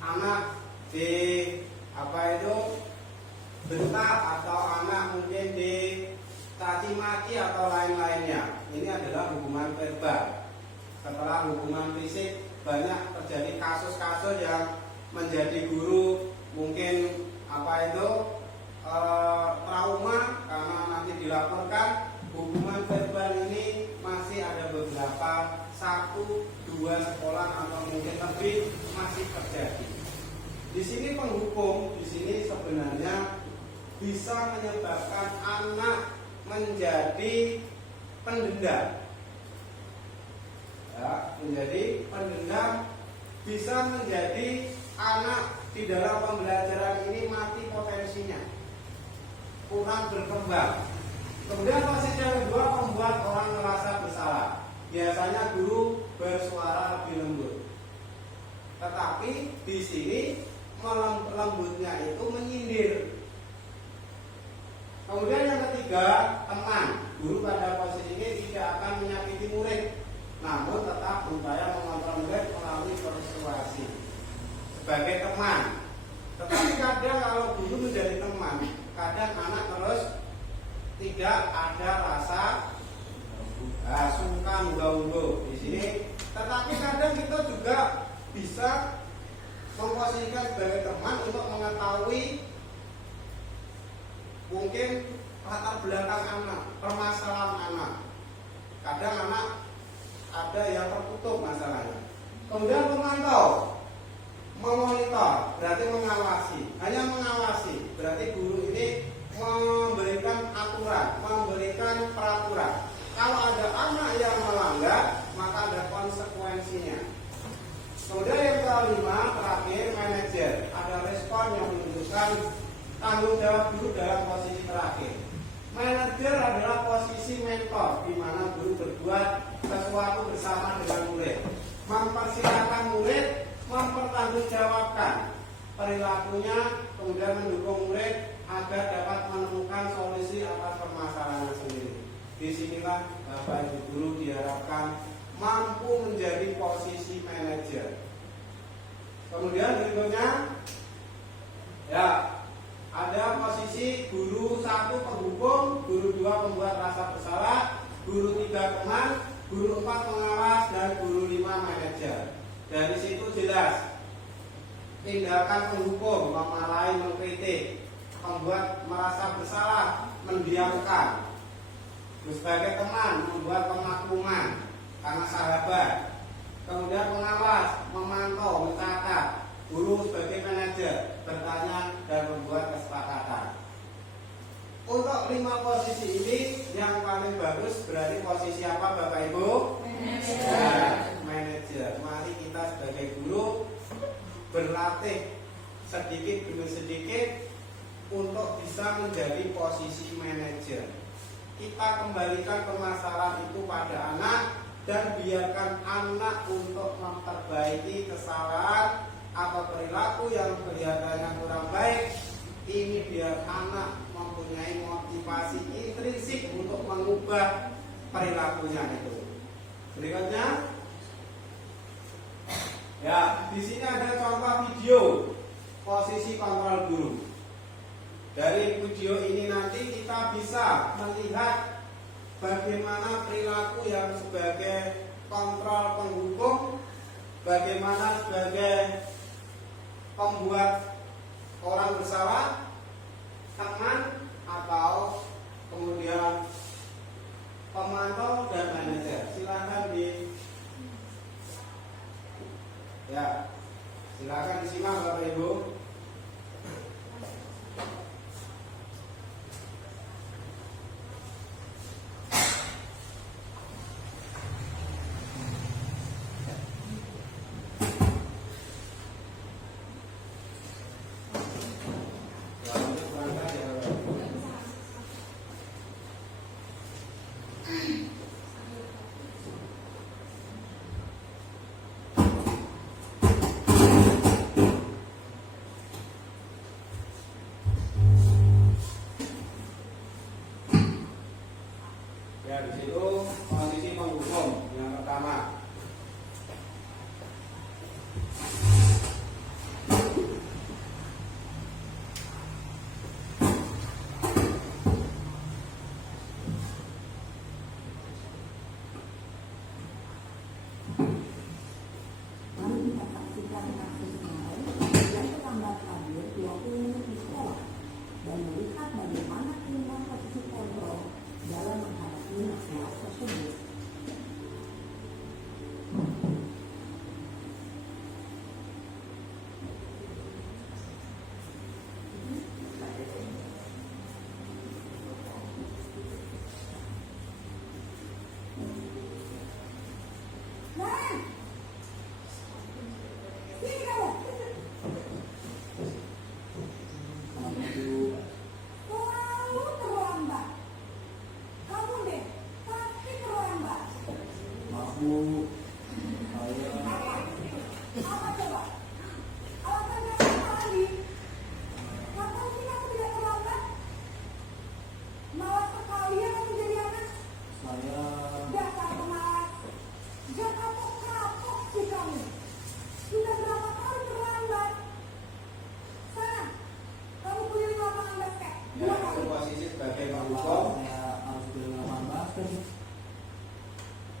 anak di bentak atau anak mungkin di caci maki atau lain-lainnya. Ini adalah hukuman verbal. Setelah hukuman fisik banyak terjadi kasus-kasus yang menjadi guru mungkin trauma karena nanti dilaporkan. Hukuman verbal ini masih ada beberapa 1-2 sekolah atau mungkin lebih masih terjadi. Di sini penghukum di sini sebenarnya bisa menyebabkan anak menjadi pendendam. Ya, menjadi pendendam, bisa menjadi anak di dalam pembelajaran ini mati potensinya, kurang berkembang. Kemudian posisi yang kedua membuat orang merasa bersalah. Biasanya guru bersuara lebih lembut, tetapi di sini lembutnya itu menyindir. Kemudian yang ketiga, teman. Guru pada posisi ini tidak akan menyakiti murid, namun tetap berupaya mengontrol murid melalui persuasi sebagai teman. Tetapi kadang kalau guru menjadi teman, kadang anak terus tidak ada rasa sungkan unggu di sini. Tetapi kadang kita juga bisa memposisikan sebagai teman untuk mengetahui mungkin latar belakang anak, permasalahan anak. Kadang anak ada yang tertutup masalahnya. Kemudian memantau, memonitor, berarti mengawasi. Hanya mengawasi, berarti guru ini memberikan aturan, memberikan peraturan. Kalau ada anak yang melanggar, maka ada konsekuensinya. Kemudian yang kelima, terakhir, manajer. Ada respon yang menunjukkan tanggung jawab guru dalam posisi terakhir. Manajer adalah posisi mentor, di mana guru berbuat sesuatu bersama dengan murid, mempersilahkan murid mempertanggungjawabkan perilakunya, kemudian mendukung murid agar dapat menemukan solusi atas permasalahan sendiri. Disinilah Bapak Ibu guru diharapkan mampu menjadi posisi manajer. Kemudian berikutnya, ya, ada posisi guru 1 penghukum, guru 2 pembuat rasa bersalah, guru 3 teman, guru 4 pengawas, dan guru 5 manajer. Dari situ jelas tindakan penghukum memarahi, mengkritik, membuat merasa bersalah, mendiamkan. Sebagai teman membuat pemakluman karena sahabat. Kemudian pengawas memantau, mencatat. Guru sebagai manajer bertanya dan membuat kesepakatan. Untuk 5 posisi ini yang paling bagus berarti posisi apa Bapak Ibu? Manajer. Mari kita sebagai guru berlatih sedikit demi sedikit untuk bisa menjadi posisi manajer. Kita kembalikan permasalahan itu pada anak dan biarkan anak untuk memperbaiki kesalahan atau perilaku yang kelihatannya kurang baik. Ini biar anak mempunyai motivasi intrinsik untuk mengubah perilakunya itu. Berikutnya, ya, di sini ada contoh video posisi kontrol guru. Dari video ini nanti kita bisa melihat bagaimana perilaku yang sebagai kontrol penghukum, bagaimana sebagai pembuat orang bersalah, teman, atau kemudian pemantau dan manajer. Silakan silakan disimak Bapak Ibu. Bu, saya Apa coba? Alasannya apa lagi? Ngapain sih kamu tidak terlambat? Malas sekalian aku jadi anak. Dasar pemalas. Jangan kapok-kapok sih kamu. Sudah berapa kali terlambat? Sana, kamu keliling lapangan basket. Ya, itu posisi sebagai penghukum. harus beli lapangan basket.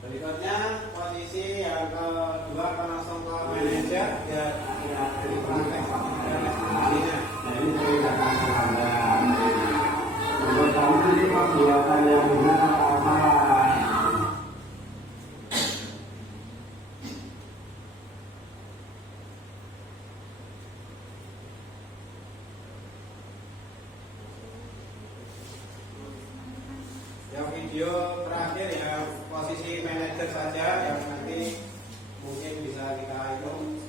Berikutnya posisi yang kedua langsung ke manajer ya dari praktek dan estimasinya. Nah ini dari belakang terlambat. Menurut kamu ini pembuatan yang benar apa? Yang video terakhir ya posisi manajer saja yang nanti mungkin bisa kita hitung.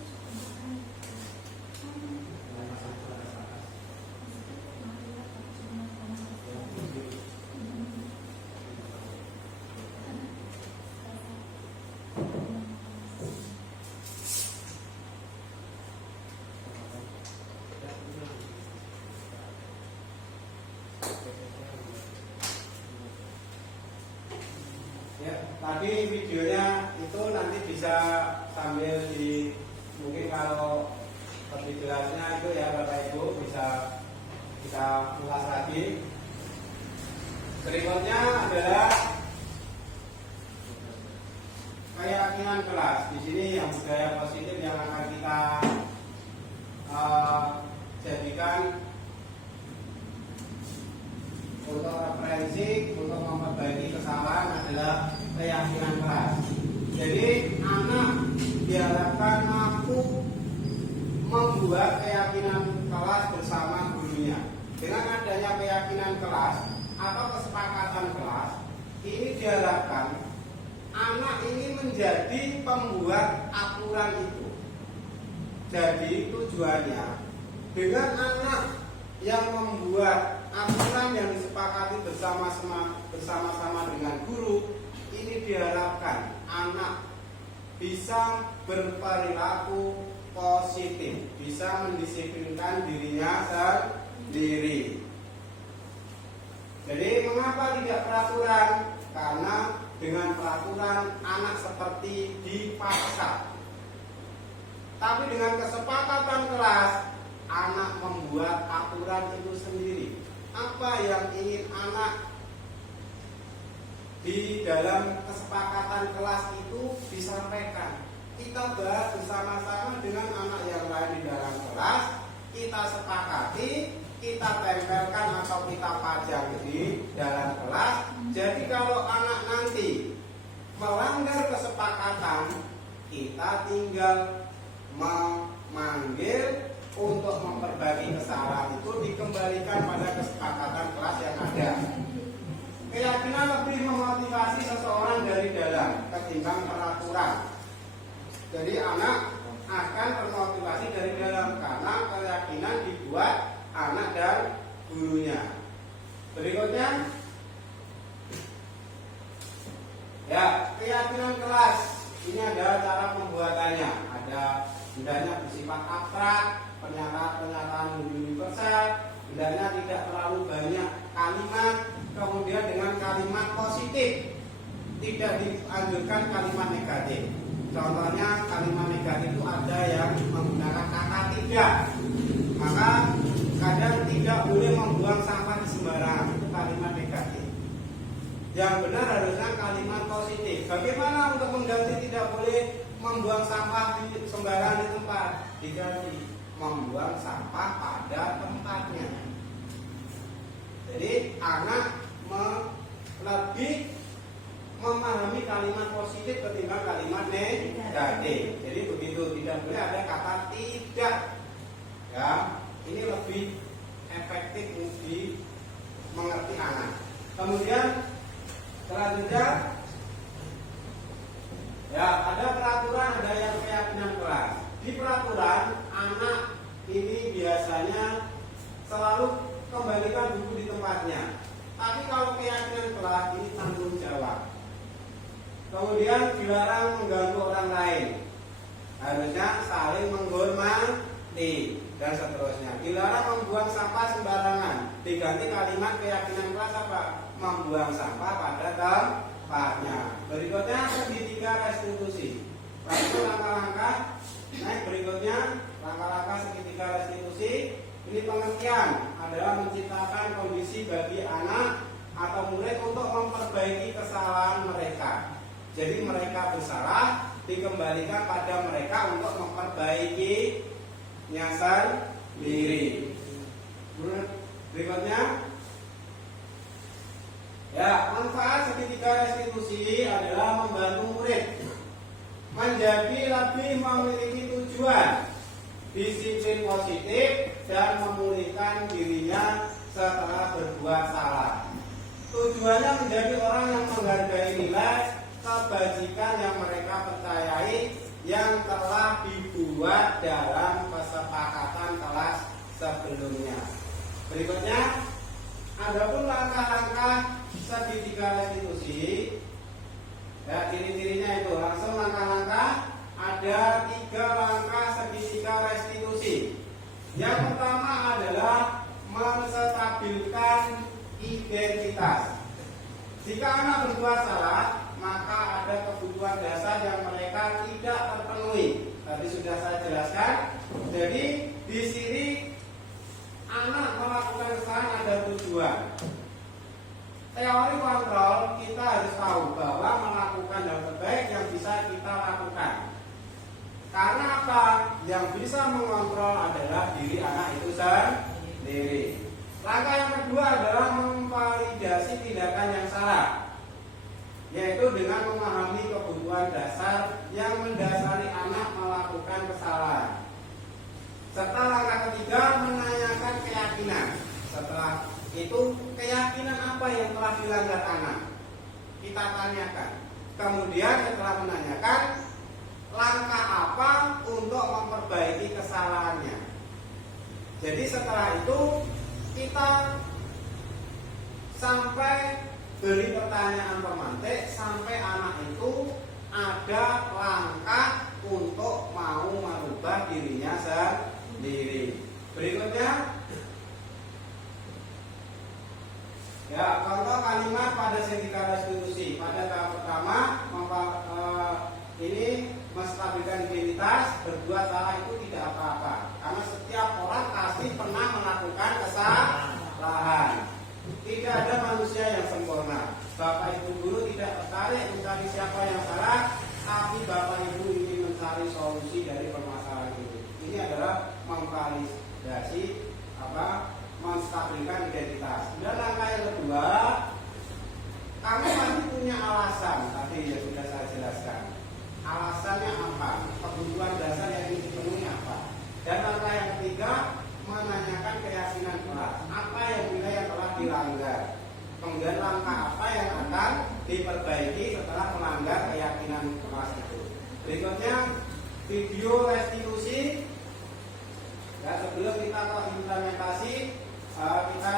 Ya, tadi videonya itu nanti bisa sambil di mungkin kalau lebih jelasnya itu ya Bapak Ibu bisa kita ulas lagi. Berikutnya adalah keyakinan kelas. Di sini yang budaya positif yang akan kita jadikan untuk referensi untuk memperbaiki kesalahan adalah keyakinan kelas. Jadi anak diharapkan mampu membuat keyakinan kelas bersama gurunya. Dengan adanya keyakinan kelas atau kesepakatan kelas, ini diharapkan anak ini menjadi pembuat aturan itu. Jadi tujuannya dengan anak yang membuat aturan yang disepakati bersama-sama dengan guru, ini diharapkan anak bisa berperilaku positif, bisa mendisiplinkan dirinya sendiri. Jadi mengapa tidak peraturan? Karena dengan peraturan anak seperti dipaksa. Tapi dengan kesepakatan kelas, anak membuat aturan itu sendiri. Apa yang ingin anak di dalam kesepakatan kelas itu disampaikan. Kita bahas bersama-sama dengan anak yang lain di dalam kelas. Kita sepakati, kita tempelkan atau kita pajang di dalam kelas. Jadi kalau anak nanti melanggar kesepakatan, kita tinggal memanggil untuk memperbaiki kesalahan itu, dikembalikan pada kesepakatan kelas yang ada. Keyakinan lebih memotivasi seseorang dari dalam ketimbang peraturan. Jadi anak akan termotivasi dari dalam karena keyakinan dibuat anak dan gurunya. Berikutnya, ya keyakinan kelas ini adalah cara pembuatannya. Ada hendaknya bersifat abstrak, pernyataan universal, hendaknya tidak terlalu banyak kalimat, kemudian dengan kalimat positif, tidak dianjurkan kalimat negatif. Contohnya kalimat negatif itu ada yang menggunakan kata tidak, maka kadang tidak boleh membuang sampah di sembarangan, itu kalimat negatif. Yang benar harusnya kalimat positif. Bagaimana untuk mengganti tidak boleh membuang sampah di sembarangan di tempat? Diganti membuang sampah pada tempatnya. Jadi anak lebih memahami kalimat positif ketimbang kalimat negatif. Jadi begitu, tidak boleh ada kata tidak. Ya, ini lebih efektif di mengerti anak. Kemudian selanjutnya, ya ada peraturan, ada yang keyakinan kelas. Di peraturan anak ini biasanya selalu kembalikan buku di tempatnya. Tapi kalau keyakinan kelas ini tanggung jawab. Kemudian dilarang mengganggu orang lain, harusnya saling menghormati, dan seterusnya. Dilarang membuang sampah sembarangan, diganti kalimat keyakinan kelas apa? Membuang sampah pada tempatnya. Berikutnya segitiga restitusi. Lalu langkah-langkah naik berikutnya, langkah-langkah segitiga restitusi. Ini pengertian adalah menciptakan kondisi bagi anak atau murid untuk memperbaiki kesalahan mereka. Jadi mereka bersalah, dikembalikan pada mereka untuk memperbaiki nyasar diri. Berikutnya, ya, manfaat segitiga restitusi adalah membantu murid menjadi lebih memiliki tujuan, disiplin positif, dan memulihkan dirinya setelah berbuat salah. Tujuannya menjadi orang yang menghargai nilai kebajikan yang mereka percayai yang telah dibuat dalam kesepakatan kelas sebelumnya. Berikutnya, adapun langkah-langkah segitiga restitusi, ya, ciri-cirinya itu langsung langkah-langkah. Ada 3 langkah segitiga restitusi. Yang pertama adalah menstabilkan identitas. Jika anak berbuat salah, maka ada kebutuhan dasar yang mereka tidak terpenuhi. Tadi sudah saya jelaskan. Jadi di sini anak melakukan kesalahan ada tujuan. Teori kontrol kita harus tahu bahwa melakukan yang terbaik yang bisa kita lakukan. Karena apa? Yang bisa mengontrol adalah diri anak itu sendiri. Langkah yang kedua adalah memvalidasi tindakan yang salah, yaitu dengan memahami kebutuhan dasar yang mendasari anak melakukan kesalahan. Serta langkah ketiga, menanyakan keyakinan. Setelah itu, keyakinan apa yang telah dilanggar anak? Kita tanyakan. Kemudian setelah menanyakan, langkah apa untuk memperbaiki kesalahannya. Jadi setelah itu kita sampai beri pertanyaan pemantik sampai anak itu ada langkah untuk mau merubah dirinya sendiri. Berikutnya, ya, contoh kalimat pada segitiga restitusi. Pada tahap pertama, ini menstabilkan identitas, berbuat salah itu tidak apa-apa. Karena setiap orang pasti pernah melakukan kesalahan. Tidak ada manusia yang sempurna. Bapak Ibu guru tidak tertarik mencari siapa yang salah, tapi Bapak Ibu ingin mencari solusi dari permasalahan itu. Ini adalah memvalidasi menstabilkan identitas. Dan langkah yang kedua, kamu pasti punya alasan. Tadi ya sudah saya jelaskan. Alasannya apa? Kebutuhan dasar yang ingin dipenuhi apa? Dan langkah yang ketiga, menanyakan keyakinan kelas. Apa yang telah dilanggar? Kemudian langkah apa yang akan diperbaiki setelah melanggar keyakinan kelas itu? Berikutnya, video restitusi. Ya, sebelum kita ke implementasi, kita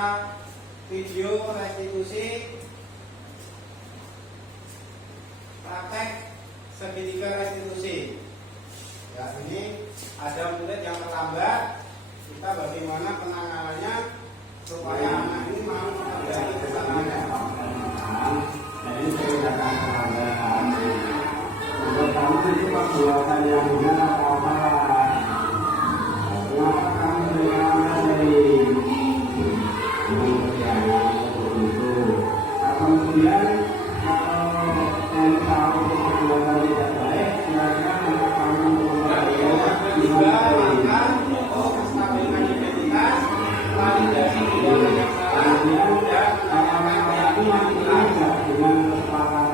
video restitusi praktek segitiga restitusi. Ya, ini ada murid yang terlambat. Kita bagaimana penanganannya supaya anak ini mau memperbaiki kesalahannya. Jadi saya akan terlambat. Untuk kamu itu perbuatan yang benar apa? Melakukan dengan baik. Kemudian yang tahu perbuatan tidak baik, silakan kamu Menstabilkan identitas, validasi tindakan yang salah,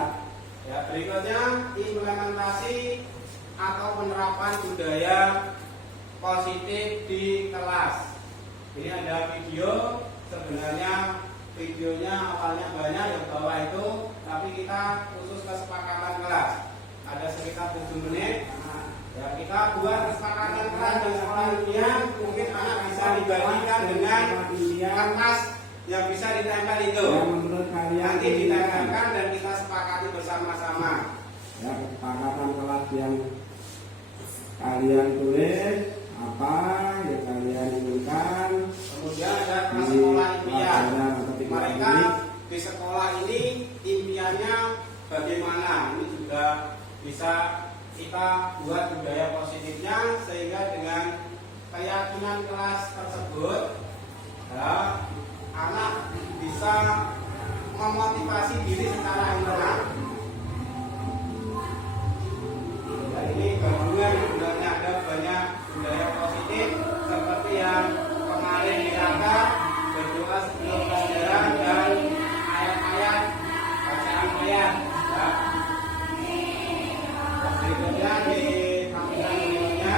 ya, berikutnya implementasi atau penerapan budaya positif di kelas. Ini ada video, sebenarnya videonya awalnya banyak yang bawah itu, tapi kita khusus kesepakatan kelas. Ada sekitar 7 menit. Ya, kita buat kesepakatan kelas dan selanjutnya mungkin anak bisa dibagikan dengan kertas yang bisa ditempel itu. Nanti ditempelkan dan kita sepakati bersama-sama. Ya, kesepakatan kelas yang kalian tulis apa yang kalian inginkan. Kemudian ada kelas sekolah impian. Mereka di sekolah ini impiannya bagaimana? Ini juga bisa kita buat budaya positifnya, sehingga dengan keyakinan kelas tersebut ya, anak bisa memotivasi diri secara internal. Nah, ini gabungan sebenarnya ada banyak budaya positif seperti yang kemarin kita berdoa sebelum pelajaran dan ayat-ayat, bacaan ayat. Ya. Berikutnya di tampilan berikutnya.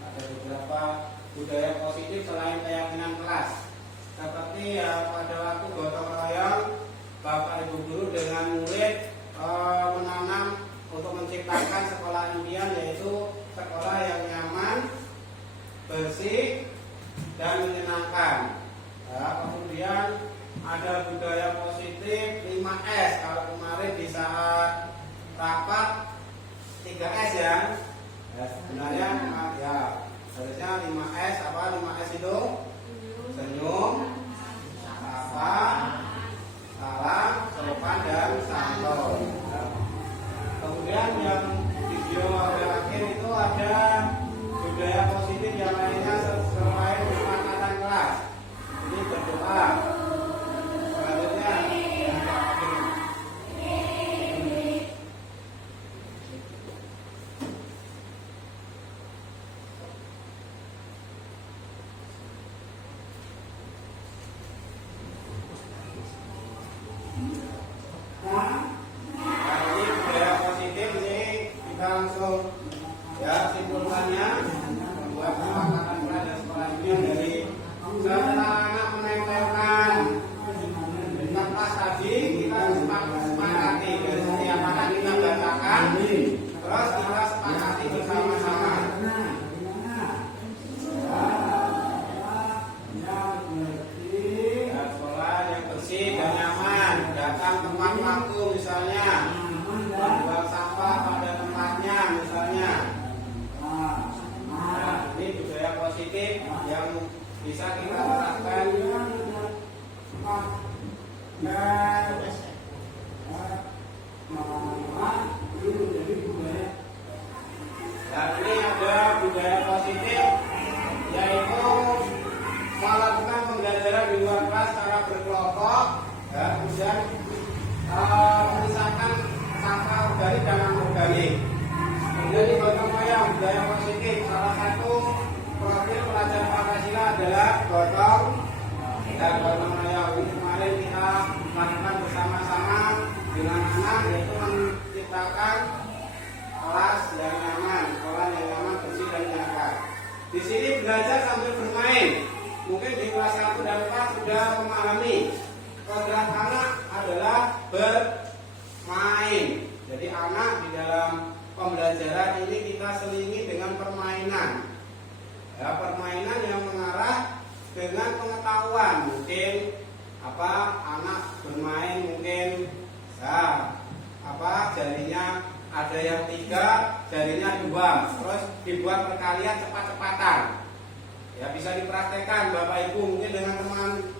Ada beberapa budaya positif selain keyakinan kelas, seperti ya, pada waktu gotong royong Bapak Ibu guru dengan murid menanam untuk menciptakan sekolah impian, yaitu sekolah yang nyaman, bersih, dan menyenangkan. Ya, kemudian ada budaya positif 5S. Kalau kemarin di saat rapat 3S ya, sebenarnya ya harusnya 5S. Apa 5S itu? Senyum, sapa, salam, sopan, dan santun. Kemudian yang video akhir itu ada budaya positif yang lainnya selain kesepakatan kelas. Ini berdoa. Selanjutnya yang terakhir. Ini budaya positif, ini kita langsung ya simpulkannya, membuat kesepakatan kelas dan sekolah impian dari setelah anak menempelkan kertas tadi, kita sepakati dari setiap anak kita bacakan, terus kita sepakati bersama-sama. Ya, sekolah yang bersih dan nyaman, datang tepat waktu misalnya, membuang sampah pada tempatnya misalnya. Nah, ini budaya positif yang bisa kita terapkan. Dan ini ada budaya positif, yaitu melakukan pembelajaran di luar kelas secara berkelompok, ya, kemudian memisahkan sampah organik dan anorganik. Kemudian di gotong royong budaya positif, salah satu profil pelajar Pancasila adalah gotong dan gotong royong. Ini kemarin kita lakukan bersama-sama dengan anak, yaitu menciptakan kelas yang nyaman, sekolah yang nyaman, bersih dan menyenangkan. Di sini belajar sambil bermain. Mungkin di kelas 1 dan 4 sudah memahami kodrat anak adalah bermain. Jadi anak di dalam pembelajaran ini kita selingi dengan permainan. Ya, permainan yang mengarah dengan pengetahuan. Mungkin apa anak bermain mungkin ya, apa jarinya ada yang 3, jarinya 2, terus dibuat perkalian cepat-cepatan. Ya, bisa dipraktekkan Bapak Ibu mungkin dengan teman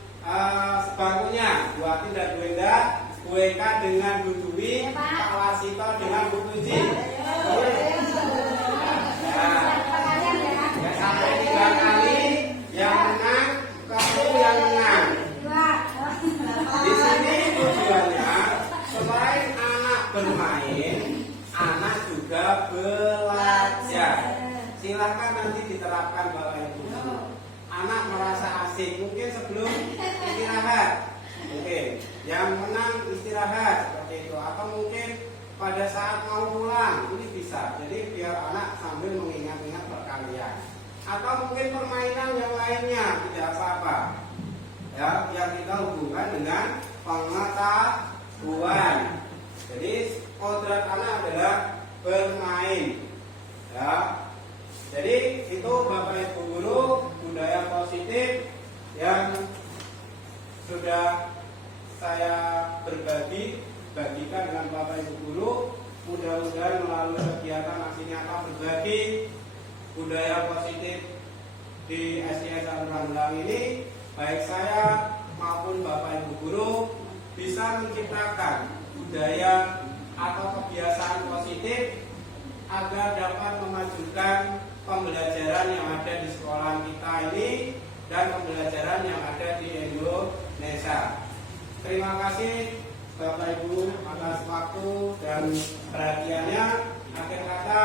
sebangkunya, Bu Ati dan Bu Endah, Bu Eka dengan Bu Dwi, Pak Wasito dengan Bu Puji. Ya, sampai 3 kali yang menang, ketemu yang menang. Di sini tujuannya selain anak bermain, anak juga belajar. Silakan nanti diterapkan Bapak Ibu. Anak merasa asik, mungkin sebelum istirahat, mungkin yang menang istirahat seperti itu, atau mungkin pada saat mau pulang, ini bisa. Jadi biar anak sambil mengingat-ingat perkalian, atau mungkin permainan yang lainnya tidak apa-apa. Ya, yang kita hubungkan dengan pengetahuan. Jadi kodrat anak adalah bermain. Ya. Jadi itu Bapak Ibu Guru budaya positif yang sudah saya bagikan dengan Bapak Ibu Guru. Mudah-mudahan melalui kegiatan aksi nyata berbagi budaya positif di SDN Randang ini, baik saya maupun Bapak Ibu Guru bisa menciptakan budaya atau kebiasaan positif agar dapat memajukan pembelajaran yang ada di sekolah kita ini dan pembelajaran yang ada di Indonesia. Terima kasih Bapak Ibu atas waktu dan perhatiannya. Akhir kata,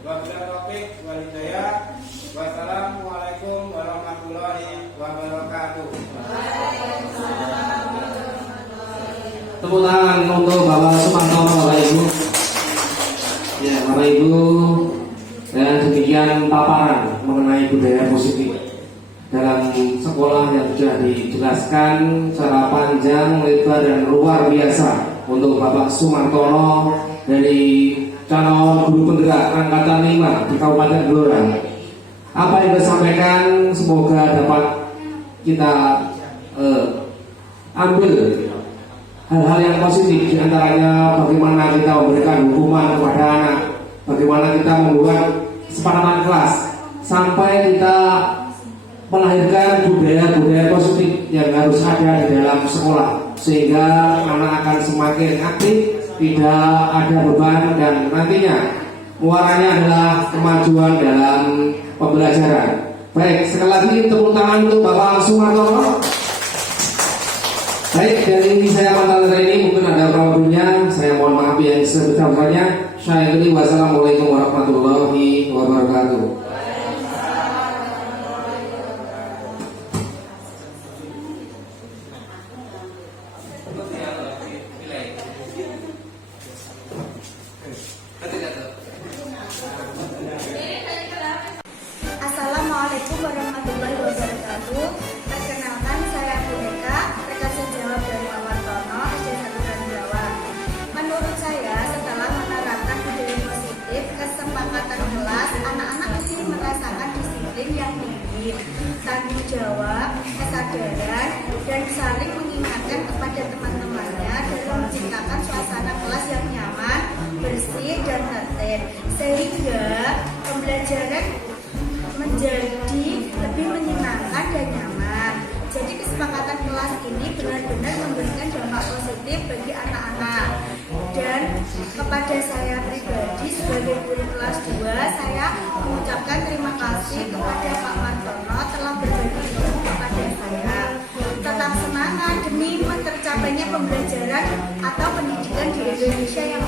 wabillahi taufiq wal hidayah. Wassalamualaikum warahmatullahi wabarakatuh. Tepuk tangan untuk Bapak Sumartono, Bapak Ibu. Ya, Bapak Ibu, dan demikian paparan mengenai budaya positif dalam sekolah yang sudah dijelaskan secara panjang, lebar, dan luar biasa untuk Bapak Sumartono dari calon guru penggerak angkatan 5 di Kabupaten Blora. Apa yang disampaikan semoga dapat kita ambil hal-hal yang positif, diantaranya bagaimana kita memberikan hukuman kepada anak, bagaimana kita membuat kesepakatan kelas, sampai kita melahirkan budaya-budaya positif yang harus ada di dalam sekolah, sehingga anak akan semakin aktif, tidak ada beban, dan nantinya muaranya adalah kemajuan dalam pembelajaran. Baik, sekali lagi tepuk tangan untuk Bapak Sumartono. Baik, dari saya materi ini mungkin ada problemnya, saya mohon maaf yang sebesar-besarnya. Wassalamualaikum warahmatullahi wabarakatuh. Assalamualaikum warahmatullahi wabarakatuh. Perkenalkan, saya Boneka, rekan sejawat dari Awartono, SD 1 Jawa. Menurut saya, setelah menerapkan budaya positif, kesepakatan kelas, anak-anak mesti merasakan disiplin yang tinggi, tanggung jawab, kesadaran, dan saling mengingatkan kepada teman-temannya dalam menciptakan suasana kelas yang nyaman, bersih, dan tertib, sehingga pembelajaran menjadi lebih menyenangkan dan nyaman. Jadi kesepakatan kelas ini benar-benar memberikan dampak positif bagi anak-anak. Dan kepada saya pribadi sebagai guru kelas 2, saya mengucapkan terima kasih kepada Pak Martono telah berbagi ilmu kepada saya. Tetap semangat demi tercapainya pembelajaran atau pendidikan di Indonesia yang